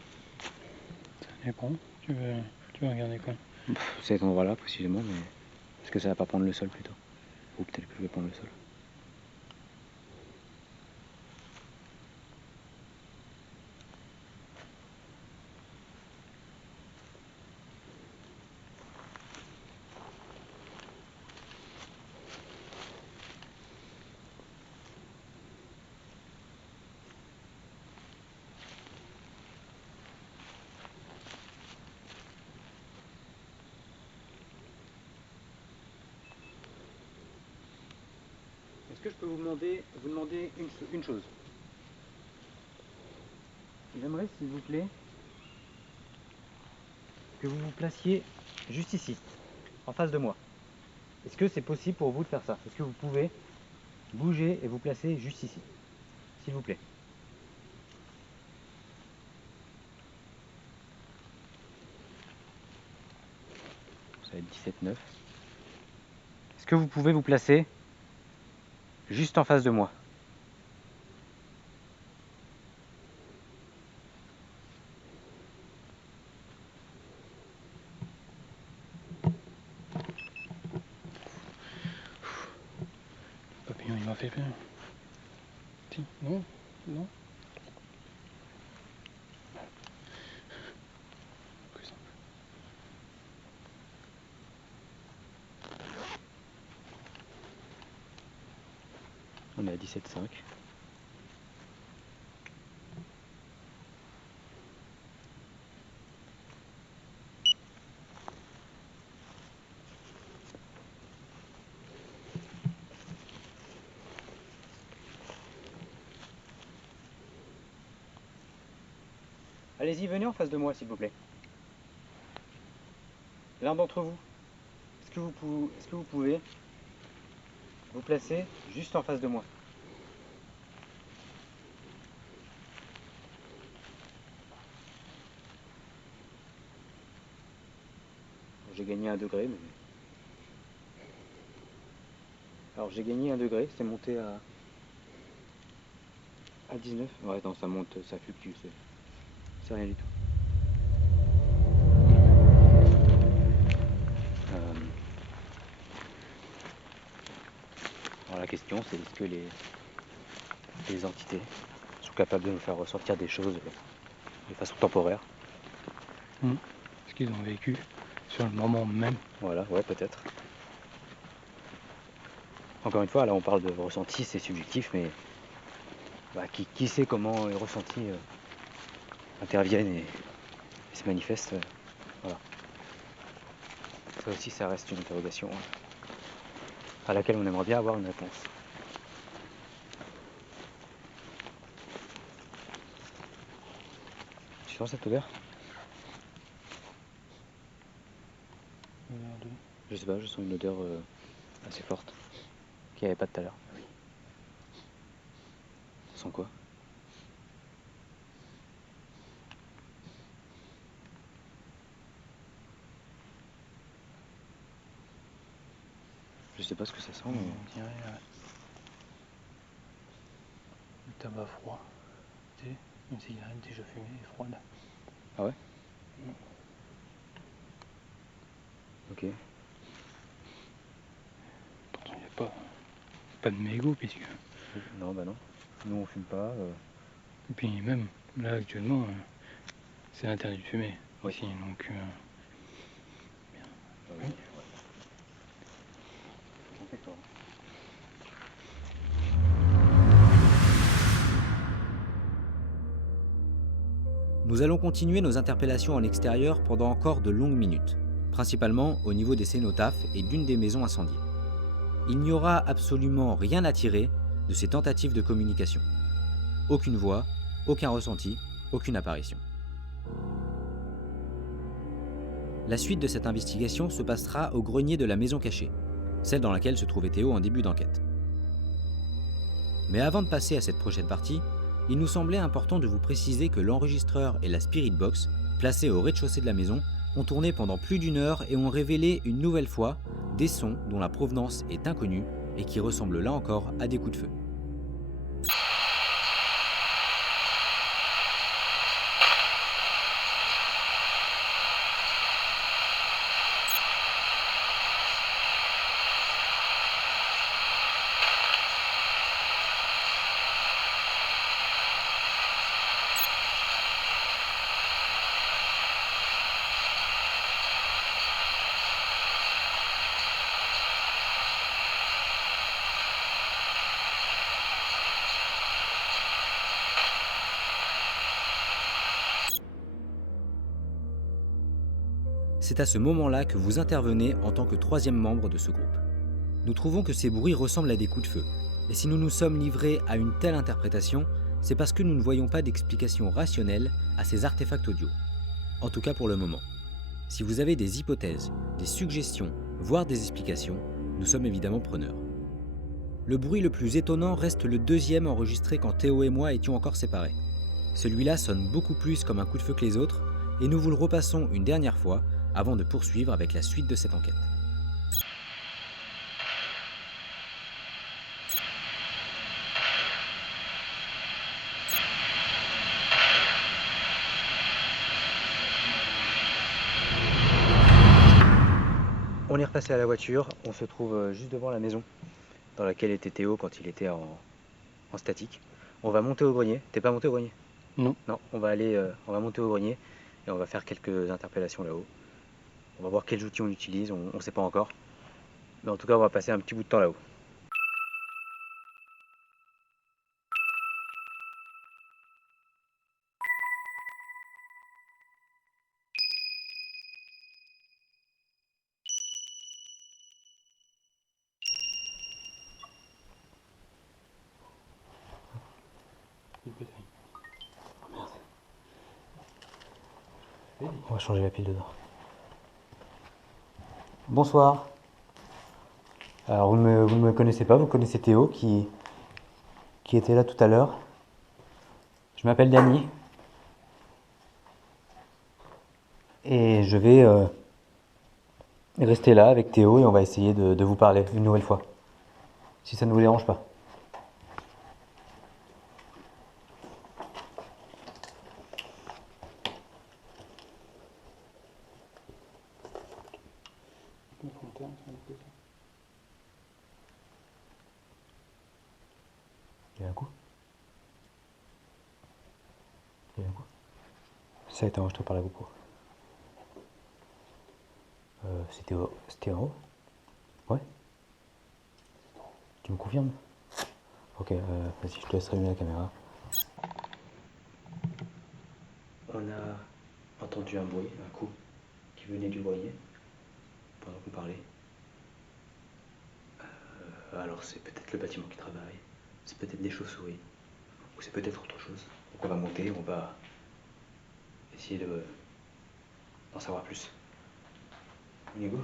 Ça dépend. Tu veux regarder quoi? Cet endroit-là précisément, mais est-ce que ça va pas prendre le sol plutôt? Ou peut-être que je vais prendre le sol. Est-ce que je peux vous demander une chose? J'aimerais, s'il vous plaît, que vous vous placiez juste ici, en face de moi. Est-ce que c'est possible pour vous de faire ça? Est-ce que vous pouvez bouger et vous placer juste ici? S'il vous plaît. Ça va être 17,9. Est-ce que vous pouvez vous placer juste en face de moi? Le papillon, il m'a fait peur. Si, non, non. Plus simple. On est à 17,5. Allez-y, venez en face de moi, s'il vous plaît. L'un d'entre vous. Est-ce que vous pouvez vous placer juste en face de moi? J'ai gagné 1 degré, mais... Alors j'ai gagné 1 degré, c'est monté à 19. Ouais, non, ça monte, ça fluctue, c'est rien du tout. Alors la question, c'est est-ce que les entités sont capables de nous faire ressortir des choses de façon temporaire? Ce qu'ils ont vécu sur le moment même. Voilà, ouais, peut-être. Encore une fois, là on parle de ressenti, c'est subjectif, mais qui sait comment les ressentis interviennent et se manifestent. Voilà. Ça aussi, ça reste une interrogation à laquelle on aimerait bien avoir une réponse. Tu sens cette odeur? Je sais pas, je sens une odeur assez forte qu'il n'y avait pas tout à l'heure. Ça sent quoi? Je sais pas ce que ça sent, mais... On dirait le tabac froid. Tu sais, une cigarette déjà fumée et froide. Ah ouais? Ok. Pourtant, il n'y a pas de mégot, puisque... Non, bah non. Nous on fume pas. Et puis même, là, actuellement, c'est interdit de fumer. Oui. Ici, donc... Oui. Nous allons continuer nos interpellations en extérieur pendant encore de longues minutes, principalement au niveau des cénotaphes et d'une des maisons incendiées. Il n'y aura absolument rien à tirer de ces tentatives de communication. Aucune voix, aucun ressenti, aucune apparition. La suite de cette investigation se passera au grenier de la maison cachée, celle dans laquelle se trouvait Théo en début d'enquête. Mais avant de passer à cette prochaine partie, il nous semblait important de vous préciser que l'enregistreur et la Spirit Box, placés au rez-de-chaussée de la maison, ont tourné pendant plus d'1 heure et ont révélé une nouvelle fois des sons dont la provenance est inconnue et qui ressemblent là encore à des coups de feu. C'est à ce moment-là que vous intervenez en tant que 3e membre de ce groupe. Nous trouvons que ces bruits ressemblent à des coups de feu, et si nous nous sommes livrés à une telle interprétation, c'est parce que nous ne voyons pas d'explication rationnelle à ces artefacts audio. En tout cas pour le moment. Si vous avez des hypothèses, des suggestions, voire des explications, nous sommes évidemment preneurs. Le bruit le plus étonnant reste le 2e enregistré quand Théo et moi étions encore séparés. Celui-là sonne beaucoup plus comme un coup de feu que les autres, et nous vous le repassons une dernière fois avant de poursuivre avec la suite de cette enquête. On est repassé à la voiture, on se trouve juste devant la maison dans laquelle était Théo quand il était en statique. On va monter au grenier. T'es pas monté au grenier? Non. Non, on va monter au grenier et on va faire quelques interpellations là-haut. On va voir quels outils on utilise, on ne sait pas encore. Mais en tout cas, on va passer un petit bout de temps là-haut. On va changer la pile dedans. Bonsoir. Alors vous ne me connaissez pas, vous connaissez Théo qui était là tout à l'heure. Je m'appelle Dany. Et je vais rester là avec Théo et on va essayer de vous parler une nouvelle fois. Si ça ne vous dérange pas. Il y a un coup. Il y a un coup. Ça a été enregistré par la GoPro. C'était en haut? Ouais. Tu me confirmes? Ok, vas-y, je te laisse allumer la caméra. On a entendu un bruit, un coup qui venait du grenier pendant qu'on parlait. Alors c'est peut-être le bâtiment qui travaille, c'est peut-être des chauves-souris, ou c'est peut-être autre chose. Donc on va monter, on va essayer d'en savoir plus. On y go?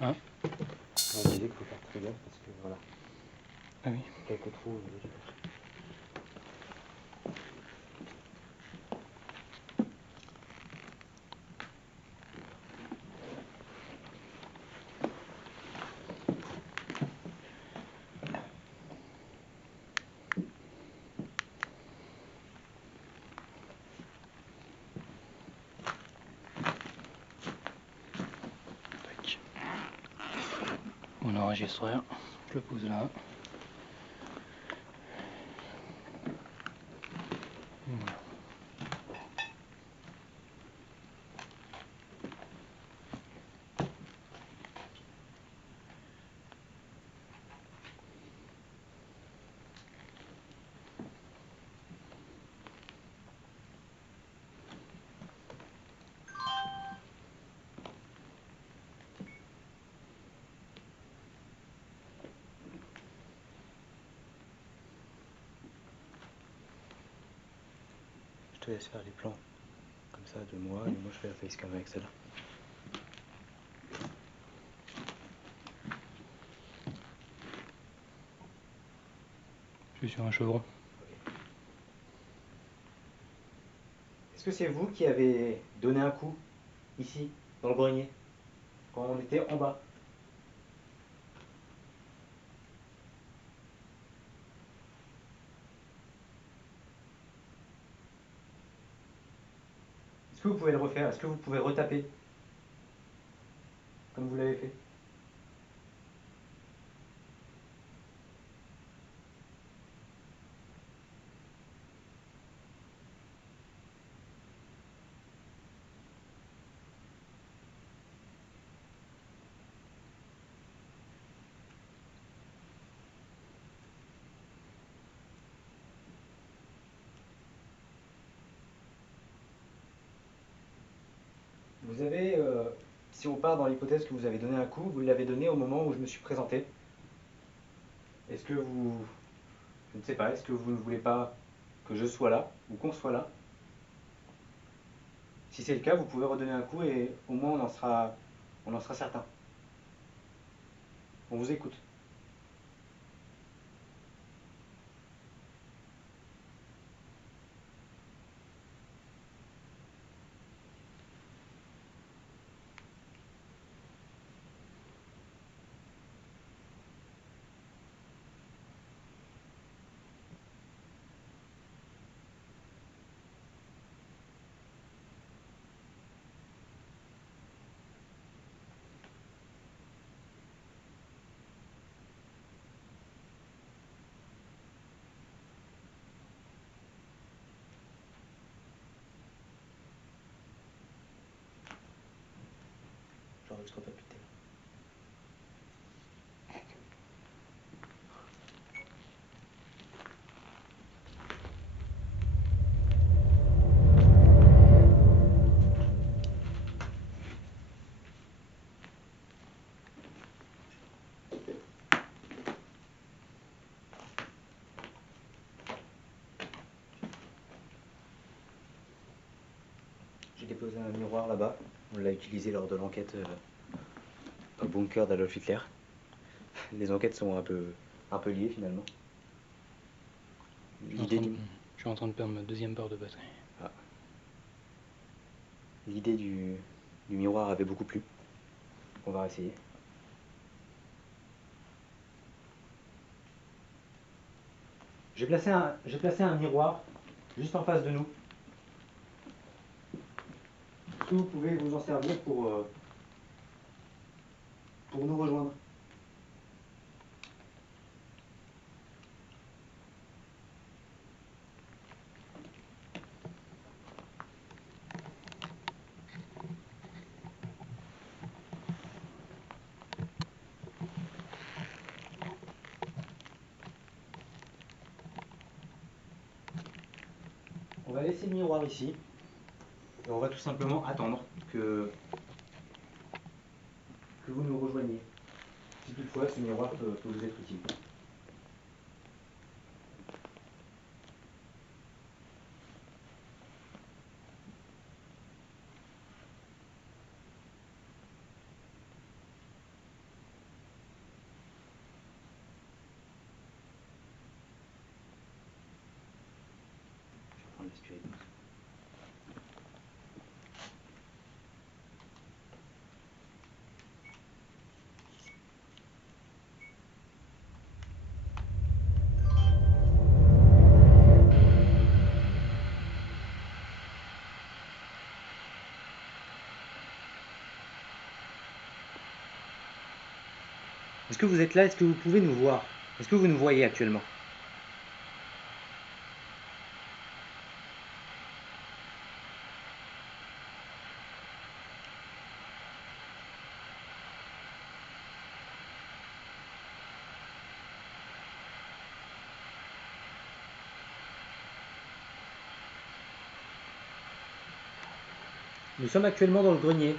Hein? On disait qu'il faut faire très gaffe parce que voilà, Ah oui. quelques trous. Tac. Mon enregistreur, je le pose là. Voilà. te laisse faire les plans comme ça de moi, et moi je fais la facecam avec celle-là. Je suis sur un chevron. Est-ce que c'est vous qui avez donné un coup ici, dans le grenier, quand on était en bas? Est-ce que vous pouvez le refaire? Est-ce que vous pouvez retaper comme vous l'avez fait? Vous avez, si on part dans l'hypothèse que vous avez donné un coup, vous l'avez donné au moment où je me suis présenté. Est-ce que vous, je ne sais pas, est-ce que vous ne voulez pas que je sois là, ou qu'on soit là? Si c'est le cas, vous pouvez redonner un coup et au moins on en sera certain. On vous écoute. J'enregistre pas plus tard. J'ai déposé un miroir là-bas. On l'a utilisé lors de l'enquête au bunker d'Adolf Hitler. Les enquêtes sont un peu liées finalement. Je suis en train de perdre ma deuxième barre de batterie. Ah. L'idée du miroir avait beaucoup plu. On va essayer. J'ai placé un miroir juste en face de nous. Est-ce que vous pouvez vous en servir pour nous rejoindre? On va laisser le miroir ici et on va tout simplement attendre que vous nous rejoigniez. Si toutefois ce miroir peut vous être utile. Je vais prendre l'aspirine. Est-ce que vous êtes là? Est-ce que vous pouvez nous voir? Est-ce que vous nous voyez actuellement? Nous sommes actuellement dans le grenier.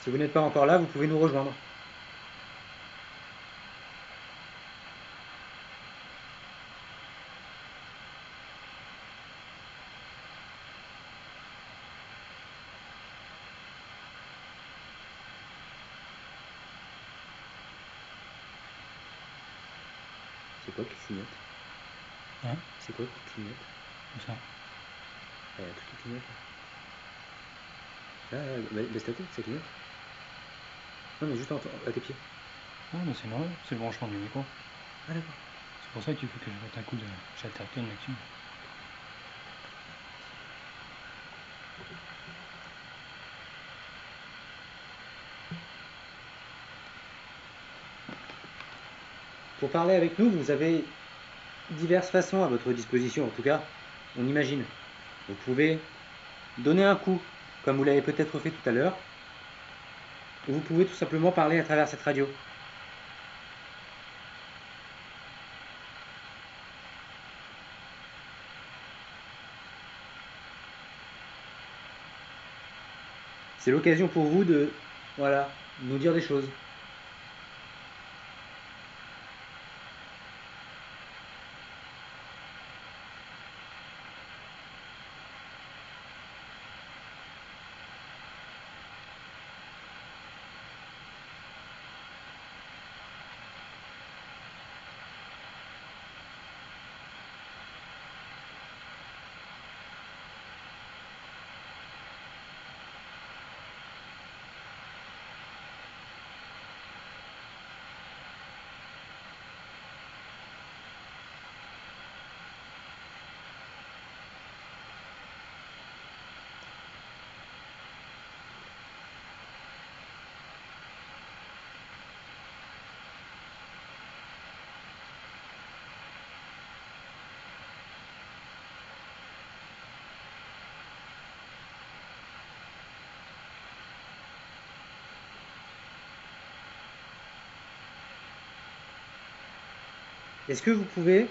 Si vous n'êtes pas encore là, vous pouvez nous rejoindre. C'est quoi qui clignote? Hein? C'est quoi qui clignote? Où ça? Il y a un truc qui clignote. Là, baisse ta tête, ça clignote. Non, mais juste à tes pieds. Non, mais c'est normal, c'est le branchement du micro. Ah, d'accord. C'est pour ça qu'il faut que je mette un coup de chatterton là-dessus. Pour parler avec nous, vous avez diverses façons à votre disposition, en tout cas, on imagine. Vous pouvez donner un coup, comme vous l'avez peut-être fait tout à l'heure, ou vous pouvez tout simplement parler à travers cette radio. C'est l'occasion pour vous de, voilà, nous dire des choses. Est-ce que vous pouvez,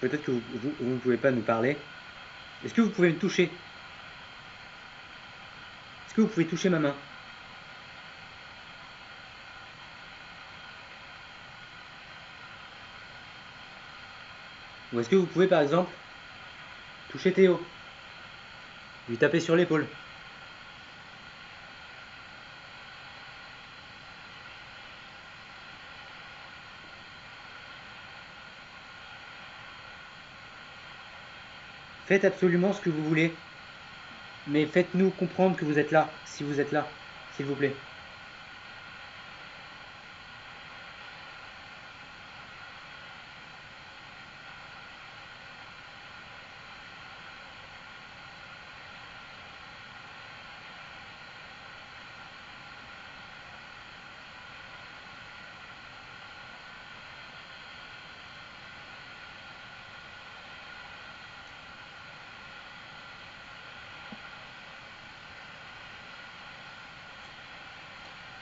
peut-être que vous ne pouvez pas nous parler, est-ce que vous pouvez me toucher? Est-ce que vous pouvez toucher ma main? Ou est-ce que vous pouvez par exemple toucher Théo? Lui taper sur l'épaule? Faites absolument ce que vous voulez, mais faites-nous comprendre que vous êtes là, si vous êtes là, s'il vous plaît.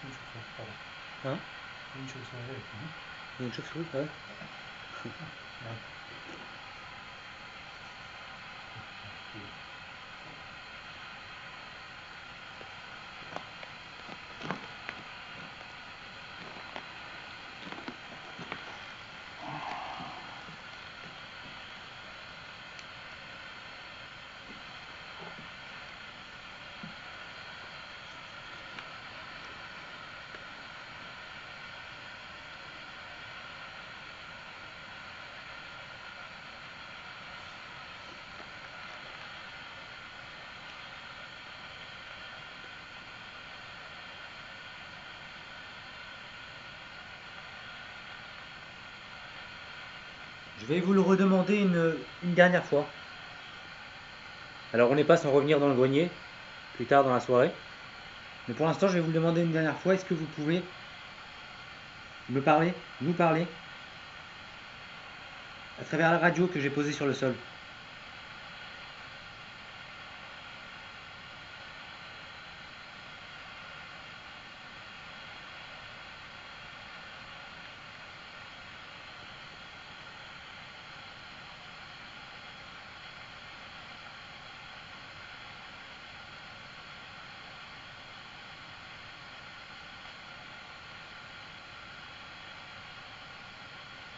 Une chauve-souris, pardon. Hein? Une chauve-souris avec moi. Il y a une chauve-souris, ah ouais. Merde. Je vais vous le redemander une dernière fois. Alors on n'est pas sans revenir dans le grenier, plus tard dans la soirée. Mais pour l'instant, je vais vous le demander une dernière fois. Est-ce que vous pouvez me parler, nous parler, à travers la radio que j'ai posée sur le sol?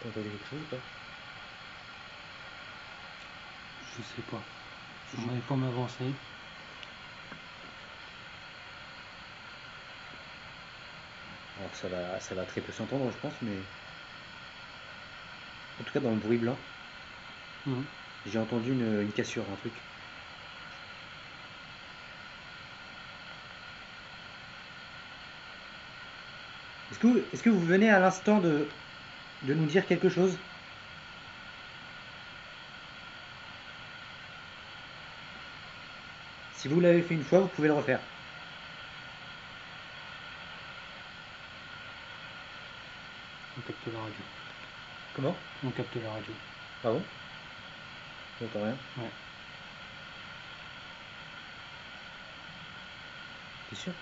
T'as entendu quelque chose ou pas? Je sais pas. J'aimerais pas m'avancer. Alors ça va très peu s'entendre, je pense, mais En tout cas, dans le bruit blanc, Mhm. j'ai entendu une cassure, un truc. Est-ce que vous venez à l'instant de nous dire quelque chose? Si vous l'avez fait une fois, vous pouvez le refaire. On capte la radio. Comment? On capte la radio. Ah bon? J'entends rien. Ouais. T'es sûr?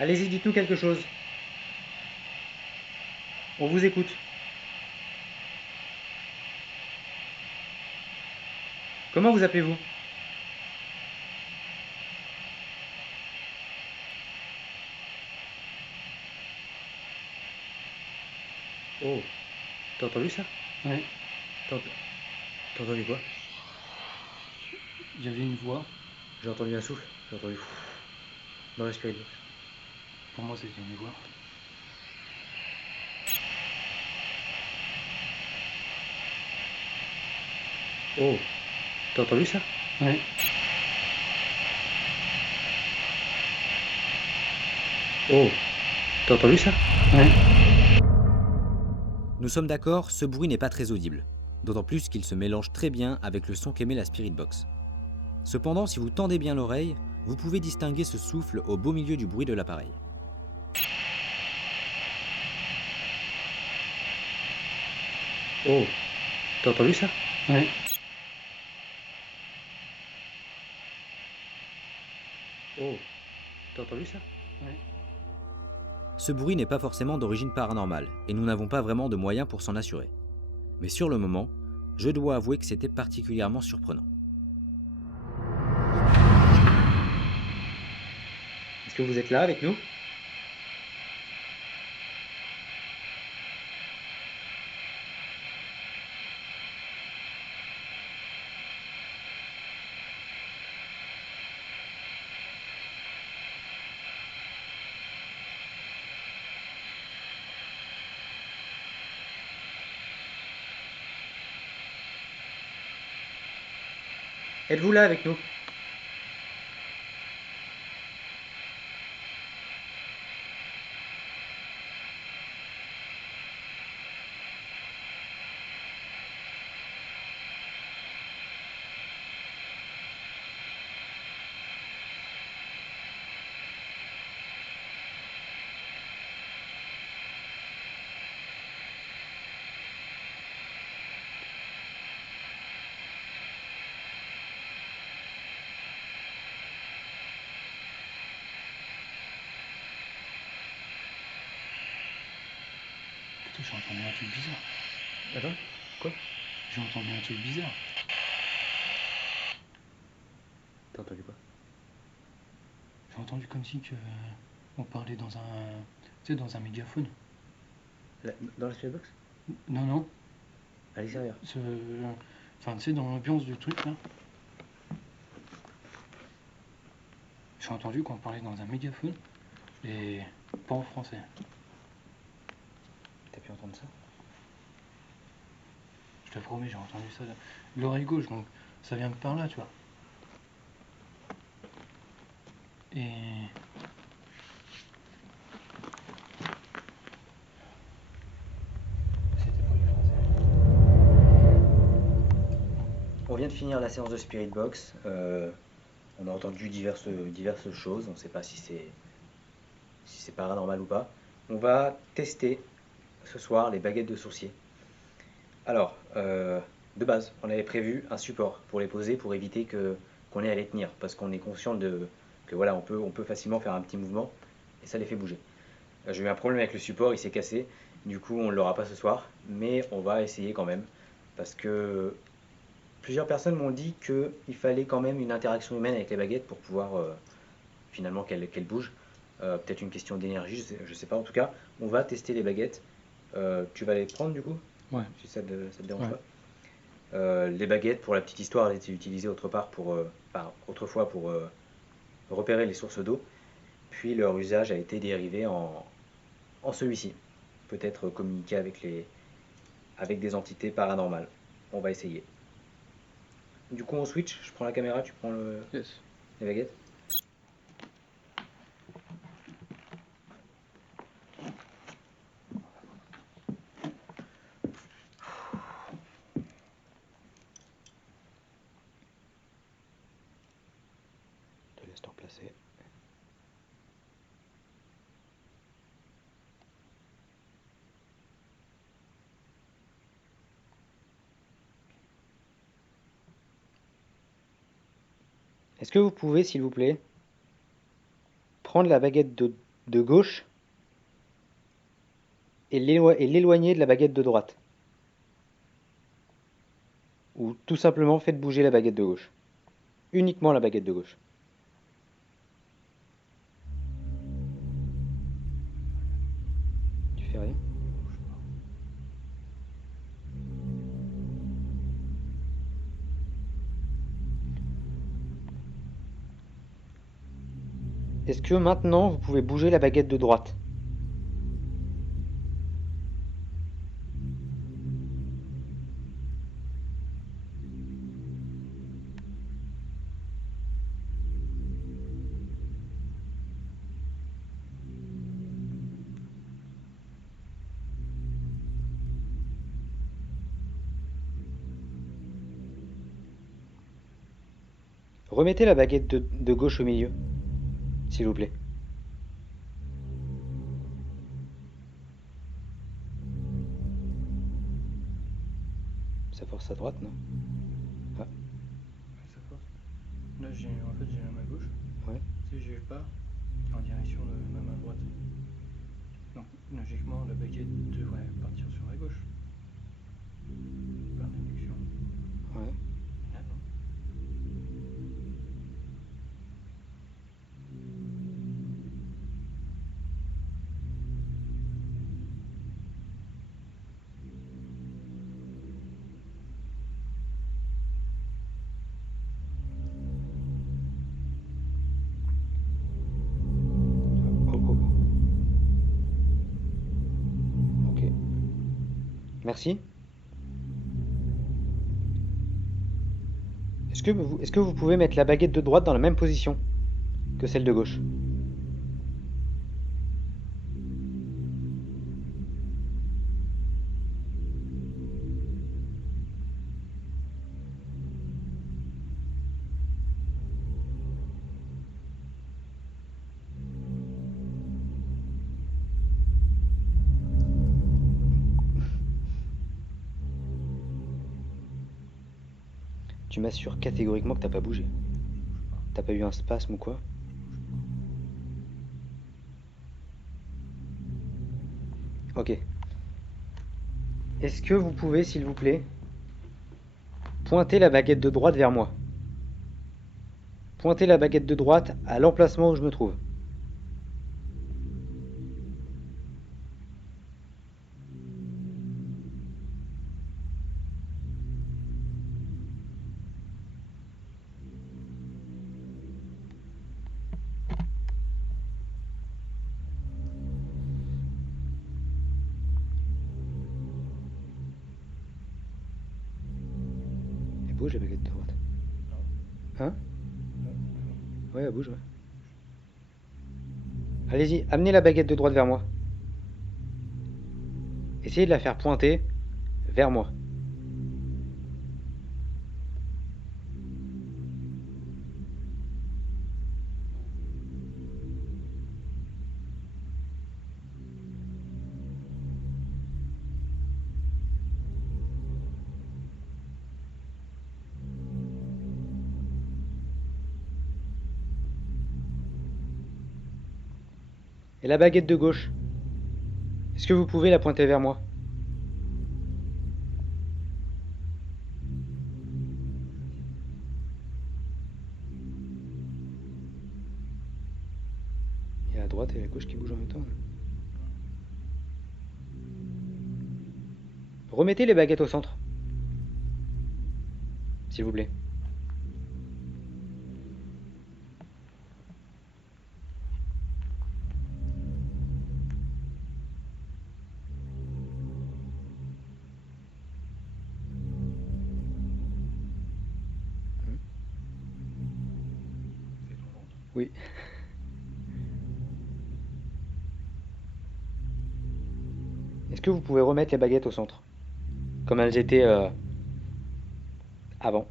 Allez-y, dites-nous quelque chose. On vous écoute. Comment vous appelez-vous? Oh, t'as entendu ça? Ouais. T'as t'as entendu quoi? Il y avait une voix. J'ai entendu un souffle. J'ai entendu dans le spirit box. Pour moi, c'était une voix. Oh, t'as entendu ça? Ouais. Oh, t'as entendu ça? Ouais. Nous sommes d'accord, ce bruit n'est pas très audible, d'autant plus qu'il se mélange très bien avec le son qu'émet la Spirit Box. Cependant, si vous tendez bien l'oreille, vous pouvez distinguer ce souffle au beau milieu du bruit de l'appareil. Oh, t'as entendu ça? Ouais. Oh, t'as entendu ça? Ouais. Ce bruit n'est pas forcément d'origine paranormale, et nous n'avons pas vraiment de moyens pour s'en assurer. Mais sur le moment, je dois avouer que c'était particulièrement surprenant. Est-ce que vous êtes là avec nous? Êtes-vous là avec nous? Putain, j'ai entendu un truc bizarre. Attends, quoi? J'ai entendu un truc bizarre. T'as entendu quoi? J'ai entendu comme si que on parlait dans un, tu sais, dans un mégaphone. Dans la spirit box? Non, non. À l'extérieur. Enfin, tu sais, dans l'ambiance du truc là. J'ai entendu qu'on parlait dans un mégaphone et pas en français. T'as pu entendre ça? Je te promets, j'ai entendu ça. L'oreille gauche, donc ça vient de par là, tu vois. Et c'était pas du français. On vient de finir la séance de Spirit Box. On a entendu diverses choses. On ne sait pas si c'est paranormal ou pas. On va tester ce soir les baguettes de sourcier. Alors, de base, on avait prévu un support pour les poser pour éviter qu'on ait à les tenir, parce qu'on est conscient que voilà, on peut facilement faire un petit mouvement et ça les fait bouger. J'ai eu un problème avec le support, il s'est cassé. Du coup, on ne l'aura pas ce soir, mais on va essayer quand même Parce que plusieurs personnes m'ont dit qu'il fallait quand même une interaction humaine avec les baguettes pour pouvoir finalement qu'elles bougent. Peut-être une question d'énergie, je sais pas. En tout cas, on va tester les baguettes. Tu vas les prendre du coup, Ouais. si ça te dérange Ouais. pas. Les baguettes, pour la petite histoire, elles étaient utilisées autrefois pour repérer les sources d'eau. Puis leur usage a été dérivé en celui-ci. Peut-être communiquer avec des entités paranormales. On va essayer. Du coup, on switch. Je prends la caméra, tu prends Yes. les baguettes. Je te laisse te replacer. Est-ce que vous pouvez, s'il vous plaît, prendre la baguette de gauche et l'éloigner de la baguette de droite? Ou tout simplement faites bouger la baguette de gauche. Uniquement la baguette de gauche. Tu fais rien? Est-ce que maintenant vous pouvez bouger la baguette de droite? Remettez la baguette de gauche au milieu, s'il vous plaît. Ça force à droite, non? Ouais, ça force. Là, j'ai la main gauche. Ouais. Si je pars en direction de ma main droite. Donc, logiquement, la baguette devrait partir sur la gauche. Par induction. Ouais. Là, non. Oh, oh. Ok. Merci. Est-ce que vous pouvez mettre la baguette de droite dans la même position que celle de gauche? Tu m'assures catégoriquement que t'as pas bougé. T'as pas eu un spasme ou quoi? Ok. Est-ce que vous pouvez, s'il vous plaît, pointer la baguette de droite vers moi? Pointer la baguette de droite à l'emplacement où je me trouve. Elle bouge la baguette de droite. Hein? Ouais, elle bouge, ouais. Allez-y, amenez la baguette de droite vers moi. Essayez de la faire pointer vers moi. Et la baguette de gauche, est-ce que vous pouvez la pointer vers moi? gauche qui bouge en même temps. Remettez les baguettes au centre. S'il vous plaît. Oui. Est-ce que vous pouvez remettre les baguettes au centre? Comme elles étaient avant.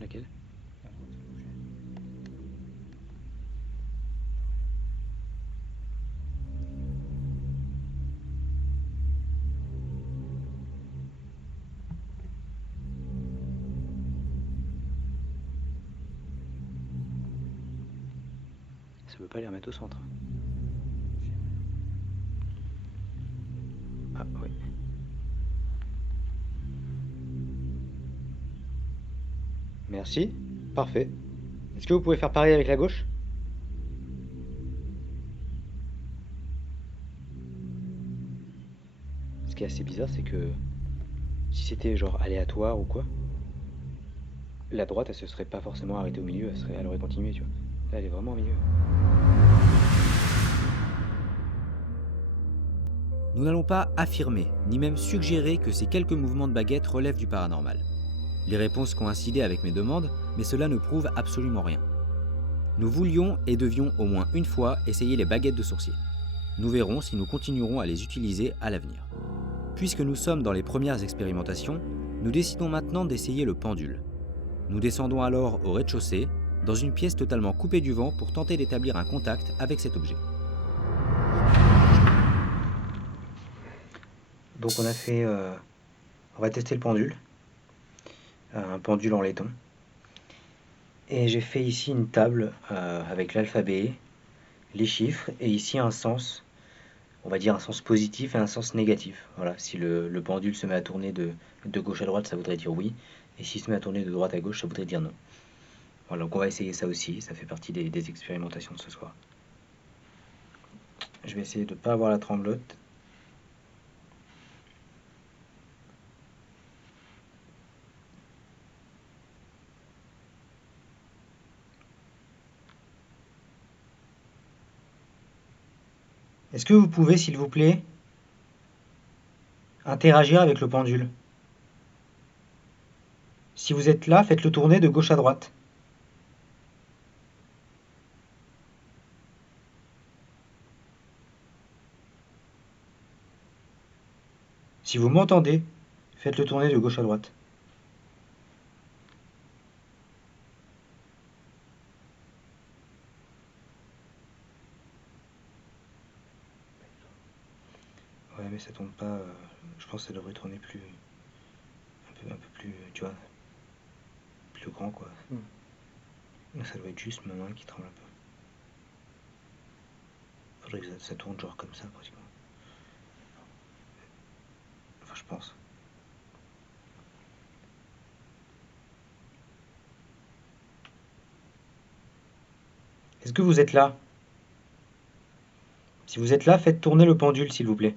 Laquelle? Ça veut pas les remettre au centre. Ah oui. Merci. Parfait. Est-ce que vous pouvez faire pareil avec la gauche? Ce qui est assez bizarre, c'est que si c'était genre aléatoire ou quoi, la droite, elle se serait pas forcément arrêtée au milieu, elle aurait continué, tu vois. Là, elle est vraiment au milieu. Nous n'allons pas affirmer, ni même suggérer que ces quelques mouvements de baguette relèvent du paranormal. Les réponses coïncidaient avec mes demandes, mais cela ne prouve absolument rien. Nous voulions et devions au moins une fois essayer les baguettes de sourcier. Nous verrons si nous continuerons à les utiliser à l'avenir. Puisque nous sommes dans les premières expérimentations, nous décidons maintenant d'essayer le pendule. Nous descendons alors au rez-de-chaussée, dans une pièce totalement coupée du vent pour tenter d'établir un contact avec cet objet. Donc on a fait... on va tester le pendule. Un pendule en laiton. Et j'ai fait ici une table avec l'alphabet, les chiffres, et ici un sens, on va dire un sens positif et un sens négatif. Voilà, si le pendule se met à tourner de gauche à droite, ça voudrait dire oui, et s'il se met à tourner de droite à gauche, ça voudrait dire non. Voilà, donc on va essayer ça aussi, ça fait partie des expérimentations de ce soir. Je vais essayer de ne pas avoir la tremblote. Est-ce que vous pouvez, s'il vous plaît, interagir avec le pendule? Si vous êtes là, faites-le tourner de gauche à droite. Si vous m'entendez, faites-le tourner de gauche à droite. Ouais, mais ça tourne pas. Je pense que ça devrait tourner plus. Un peu plus. Tu vois. Plus grand, quoi. Là, ça doit être juste ma main qui tremble un peu. Faudrait que ça tourne genre comme ça, pratiquement. Enfin, je pense. Est-ce que vous êtes là? Si vous êtes là, faites tourner le pendule, s'il vous plaît.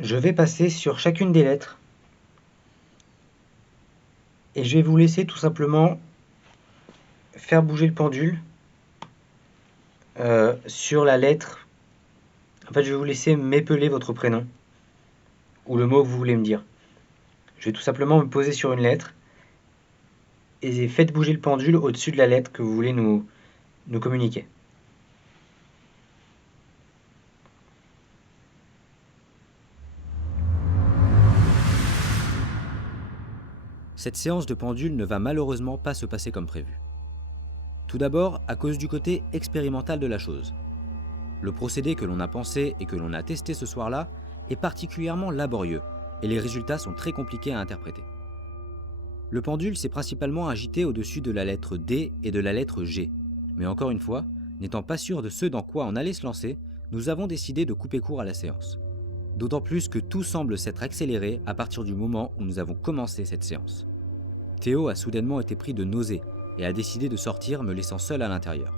Je vais passer sur chacune des lettres. Et je vais vous laisser tout simplement faire bouger le pendule sur la lettre. En fait, je vais vous laisser m'épeler votre prénom ou le mot que vous voulez me dire. Je vais tout simplement me poser sur une lettre et faites bouger le pendule au-dessus de la lettre que vous voulez nous communiquer. Cette séance de pendule ne va malheureusement pas se passer comme prévu. Tout d'abord, à cause du côté expérimental de la chose. Le procédé que l'on a pensé et que l'on a testé ce soir-là est particulièrement laborieux et les résultats sont très compliqués à interpréter. Le pendule s'est principalement agité au-dessus de la lettre D et de la lettre G, mais encore une fois, n'étant pas sûr de ce dans quoi on allait se lancer, nous avons décidé de couper court à la séance. D'autant plus que tout semble s'être accéléré à partir du moment où nous avons commencé cette séance. Théo a soudainement été pris de nausées et a décidé de sortir, me laissant seul à l'intérieur.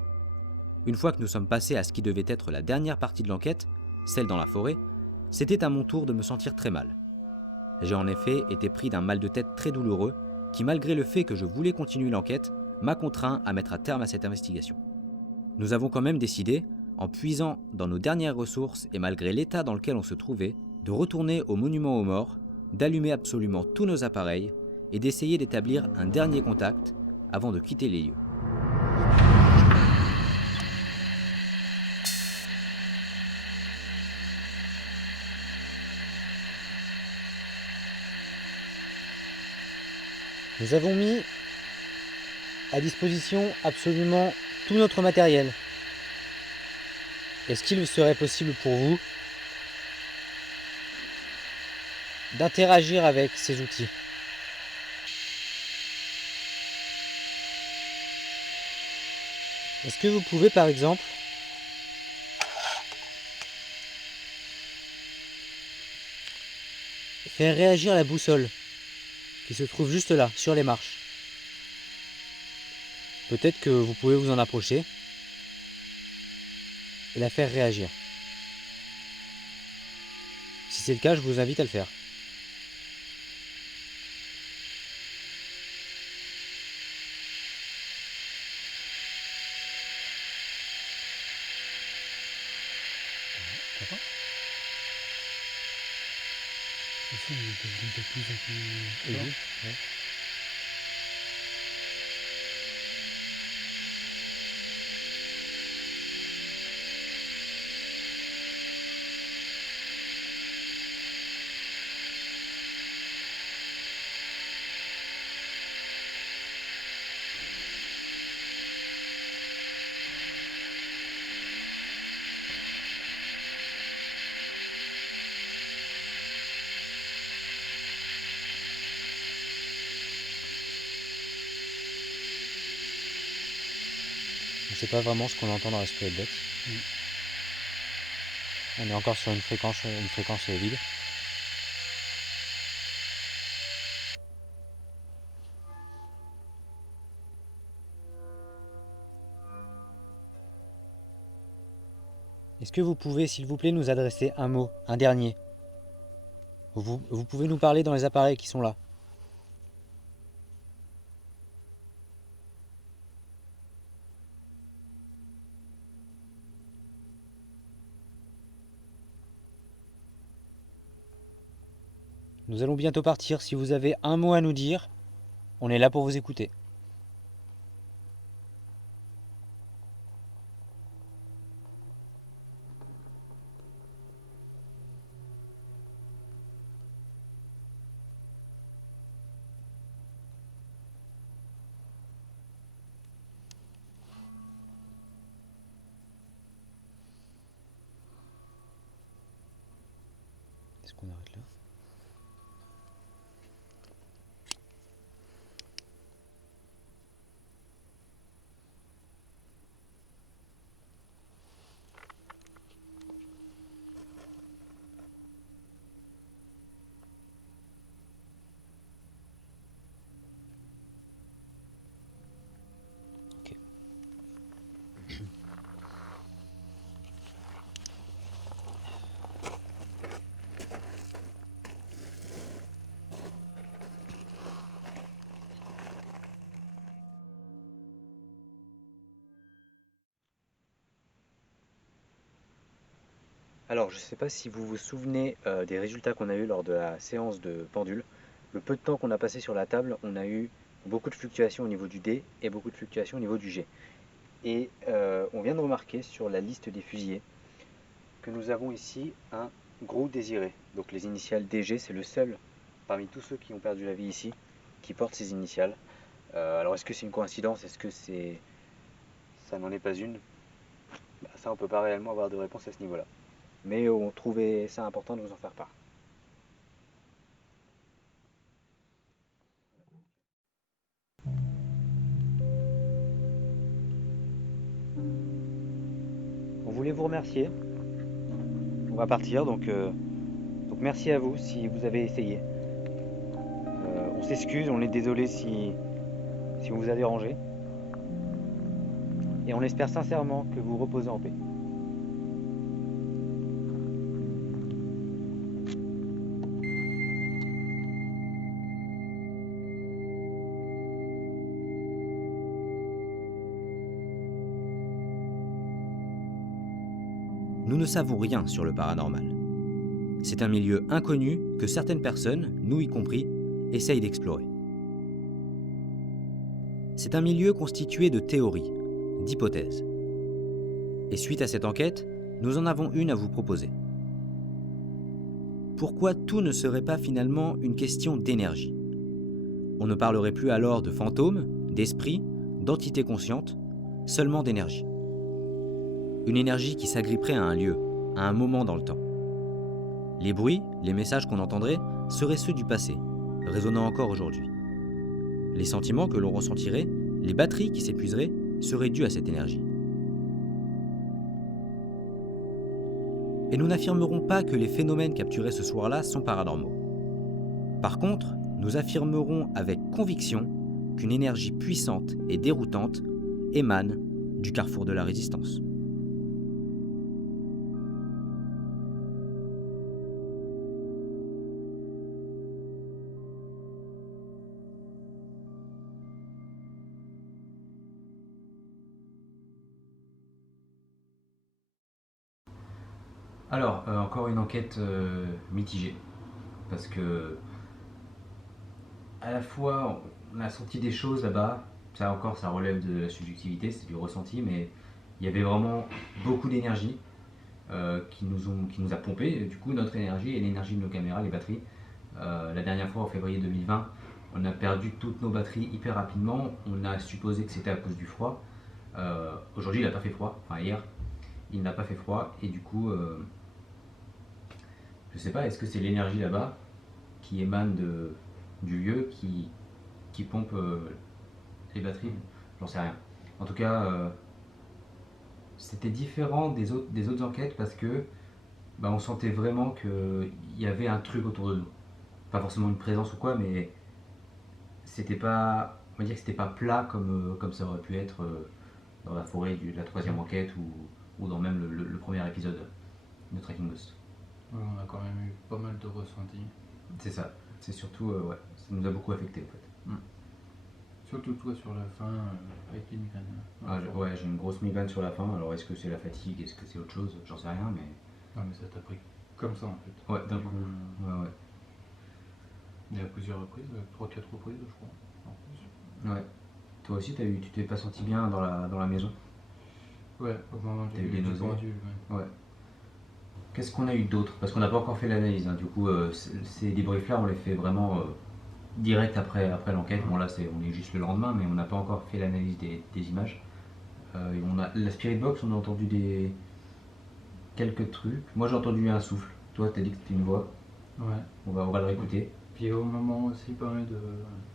Une fois que nous sommes passés à ce qui devait être la dernière partie de l'enquête, celle dans la forêt, c'était à mon tour de me sentir très mal. J'ai en effet été pris d'un mal de tête très douloureux qui, malgré le fait que je voulais continuer l'enquête, m'a contraint à mettre un terme à cette investigation. Nous avons quand même décidé, en puisant dans nos dernières ressources et malgré l'état dans lequel on se trouvait, de retourner au monument aux morts, d'allumer absolument tous nos appareils et d'essayer d'établir un dernier contact avant de quitter les lieux. Nous avons mis à disposition absolument tout notre matériel. Est-ce qu'il serait possible pour vous d'interagir avec ces outils ? Est-ce que vous pouvez par exemple faire réagir la boussole qui se trouve juste là, sur les marches? Peut-être que vous pouvez vous en approcher et la faire réagir. Si c'est le cas, je vous invite à le faire. Je ne sais pas vraiment ce qu'on entend dans la Spirit Box. On est encore sur une fréquence vide. Est-ce que vous pouvez, s'il vous plaît, nous adresser un mot, un dernier? Vous pouvez nous parler dans les appareils qui sont là. Nous allons bientôt partir. Si vous avez un mot à nous dire, on est là pour vous écouter. Est-ce qu'on arrête là? Alors, je ne sais pas si vous vous souvenez des résultats qu'on a eu lors de la séance de pendule. le peu de temps qu'on a passé sur la table, on a eu beaucoup de fluctuations au niveau du D et beaucoup de fluctuations au niveau du G. Et on vient de remarquer sur la liste des fusillés que nous avons ici un gros désiré. Donc les initiales DG, c'est le seul parmi tous ceux qui ont perdu la vie ici qui porte ces initiales. Alors est-ce que c'est une coïncidence? Est-ce que ça n'en est pas une? Ça, on peut pas réellement avoir de réponse à ce niveau-là. Mais on trouvait ça important de vous en faire part. On voulait vous remercier. On va partir, donc merci à vous si vous avez essayé. On s'excuse, on est désolé si on vous a dérangé. Et on espère sincèrement que vous reposez en paix. Nous ne savons rien sur le paranormal. C'est un milieu inconnu que certaines personnes, nous y compris, essayent d'explorer. C'est un milieu constitué de théories, d'hypothèses. Et suite à cette enquête, nous en avons une à vous proposer. Pourquoi tout ne serait pas finalement une question d'énergie? On ne parlerait plus alors de fantômes, d'esprits, d'entités conscientes, seulement d'énergie. Une énergie qui s'agripperait à un lieu, à un moment dans le temps. Les bruits, les messages qu'on entendrait seraient ceux du passé, résonnant encore aujourd'hui. Les sentiments que l'on ressentirait, les batteries qui s'épuiseraient, seraient dus à cette énergie. Et nous n'affirmerons pas que les phénomènes capturés ce soir-là sont paranormaux. Par contre, nous affirmerons avec conviction qu'une énergie puissante et déroutante émane du carrefour de la résistance. Alors, encore une enquête mitigée, parce que à la fois on a senti des choses là-bas, ça encore ça relève de la subjectivité, c'est du ressenti, mais il y avait vraiment beaucoup d'énergie qui nous a pompé, du coup notre énergie et l'énergie de nos caméras, les batteries. La dernière fois en février 2020, on a perdu toutes nos batteries hyper rapidement, on a supposé que c'était à cause du froid. Aujourd'hui il n'a pas fait froid, enfin hier il n'a pas fait froid, et du coup je sais pas, est-ce que c'est l'énergie là-bas qui émane du lieu qui pompe les batteries? J'en sais rien. En tout cas, c'était différent des autres enquêtes parce que on sentait vraiment qu'il y avait un truc autour de nous. Pas forcément une présence ou quoi, mais c'était pas, on va dire que c'était pas plat comme ça aurait pu être dans la forêt de la troisième enquête ou dans même le premier épisode de Tracking Ghost. Ouais, on a quand même eu pas mal de ressentis. C'est ça, c'est surtout, ouais, ça nous a beaucoup affecté en fait. Surtout toi sur la fin, avec les migraines. Ouais, j'ai une grosse migraine sur la fin, alors est-ce que c'est la fatigue, est-ce que c'est autre chose, j'en sais rien, mais... Non mais ça t'a pris comme ça en fait. Ouais, d'un coup, ouais. Il y a plusieurs reprises, 3-4 reprises je crois. En plus. Ouais. Toi aussi, tu t'es pas senti bien dans la maison? Ouais, au moment où t'as eu des nausées? pendu, ouais. Qu'est-ce qu'on a eu d'autre? Parce qu'on n'a pas encore fait l'analyse, hein. Du coup, ces débriefs-là, on les fait vraiment direct après l'enquête. Bon là, on est juste le lendemain, mais on n'a pas encore fait l'analyse des images. On a la Spirit Box, on a entendu quelques trucs. Moi, j'ai entendu un souffle. Toi, t'as dit que c'était une voix. Ouais. On va le réécouter. Puis au moment aussi, pareil de...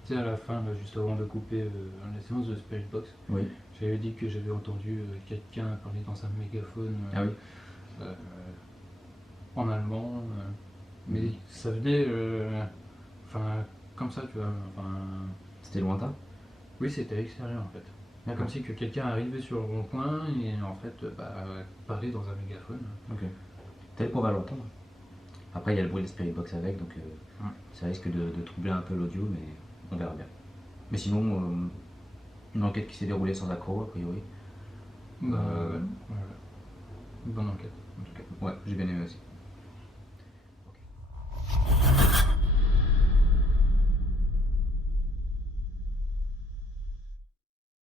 Tu sais, à la fin, là, juste avant de couper la séance de Spirit Box, Oui. j'avais dit que j'avais entendu quelqu'un parler dans un mégaphone. Ah oui. En allemand, mais ça venait, comme ça, tu vois. C'était lointain? Oui, c'était à l'extérieur en fait. D'accord. Comme si que quelqu'un arrivait sur le rond-point et en fait parlait dans un mégaphone. Ok. Peut-être qu'on va l'entendre. Après, il y a le bruit de Spirit Box avec, donc ça risque de troubler un peu l'audio, mais on verra bien. Mais sinon, une enquête qui s'est déroulée sans accroc, a priori. Ouais. Une bonne enquête, en tout cas. Ouais, j'ai bien aimé aussi.